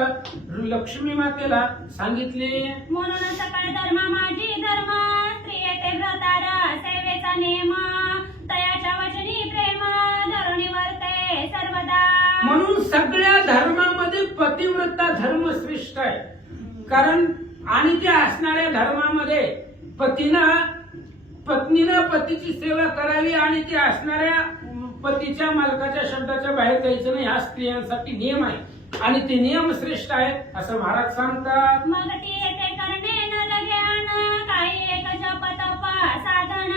लक्ष्मी मातेला सांगितली. म्हणून सकळ धर्म माझी धर्म स्त्रिये ते व्रतार सेवेचा नेम तयाच्या वचनी प्रेम धरुणी वर्ते सर्वदा. म्हणून सगळ्या धर्मामध्ये पतिव्रता धर्म श्रेष्ठ आहे. कारण आणि त्या असणाऱ्या धर्मामध्ये पत्नीनं पतीची सेवा करावी आणि त्या असणाऱ्या पतीच्या मालकाच्या शब्दाच्या बाहेर जायचं नाही हा स्त्रियांसाठी नियम आहे. आणि ते नियम श्रेष्ठ आहेत असं महाराज सांगतात. मग ती येते करणे न लग्यान काही एक जप तप साधन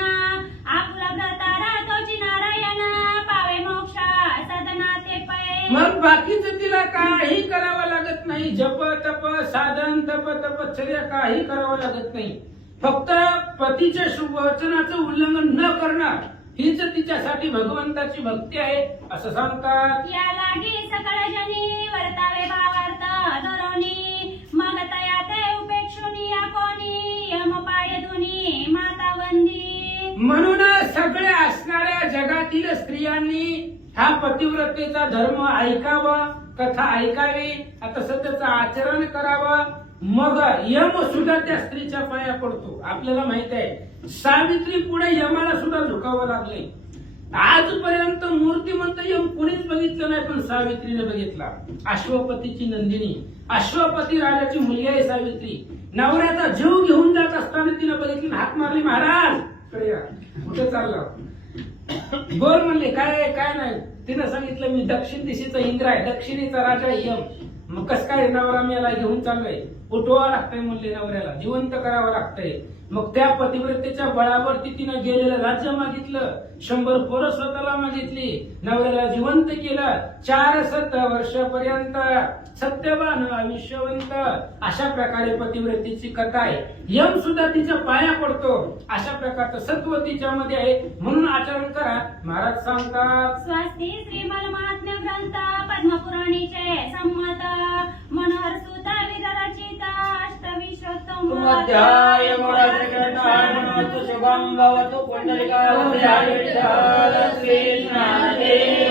आपुला व्रतारा तोची नारायण पावे मोक्षा सदना ते पै. मग बाकीचं तिला काही करावं लागत नाही. जप तप साधन तप तपश्चर्या काही करावं लागत नाही. फक्त पतीच्या शुभ वचनाचं उल्लंघन न करणं हीच तिच्यासाठी भगवंताची भक्ती आहे असं सांगतात. या लागी सकळ जनी वर्तावे भावार्थ धरोनी मग तया ते उपेक्षुनी या कोणी यम पाय धुनी माता वंदी. म्हणून सगळ्या असणाऱ्या जगातील स्त्रियांनी हा पतिव्रतेचा धर्म ऐकावा, कथा ऐकावी, तसं त्याचं आचरण करावं. मग यम सुद्धा त्या स्त्रीच्या पाया पडतो. आपल्याला माहित आहे सावित्री पुढे यमाला सुद्धा झुकावं लागले. आजपर्यंत मूर्तिमंत यम कुणीच बघितलं नाही पण सावित्रीने बघितला. अश्वपतीची नंदिनी, अश्वपती राजाची मुलगी आहे सावित्री. नवऱ्याचा जीव घेऊन जात असताना तिने बघितली, हात मारली, महाराज कुठे चालला, बोल म्हणले काय काय नाही. तिनं सांगितलं मी दक्षिण दिशेचा इंद्र आहे, दक्षिणेचा राजा यम. मग कस काय नवरा मेला घेऊन चाललोय, उठवावं लागतंय म्हणले, नवऱ्याला जिवंत करावं लागतंय. मग त्या पतिव्रतेच्या बळावरती तिनं गेलेलं राज्य मागितलं, 100 पोरं स्वतःला मागितली, नवऱ्याला जिवंत केलं. 4 वर्षापर्यंत सत्यवान आयुष्यवंत अशा प्रकारे पतिव्रतेची कथा आहे. यम सुद्धा तिच्या पाया पडतो. अशा प्रकारचं सत्व तिच्यामध्ये आहे. म्हणून आचरण करा महाराज सांगतात. स्वस्ती श्रीमल महात्म्य ग्रंथ पद्मपुराणीचे संमत मनोहर सुता विरचित अष्टविश्वोत्तम अध्याय शुभम भवतु पुंडलिका श्री ज्ञानदेव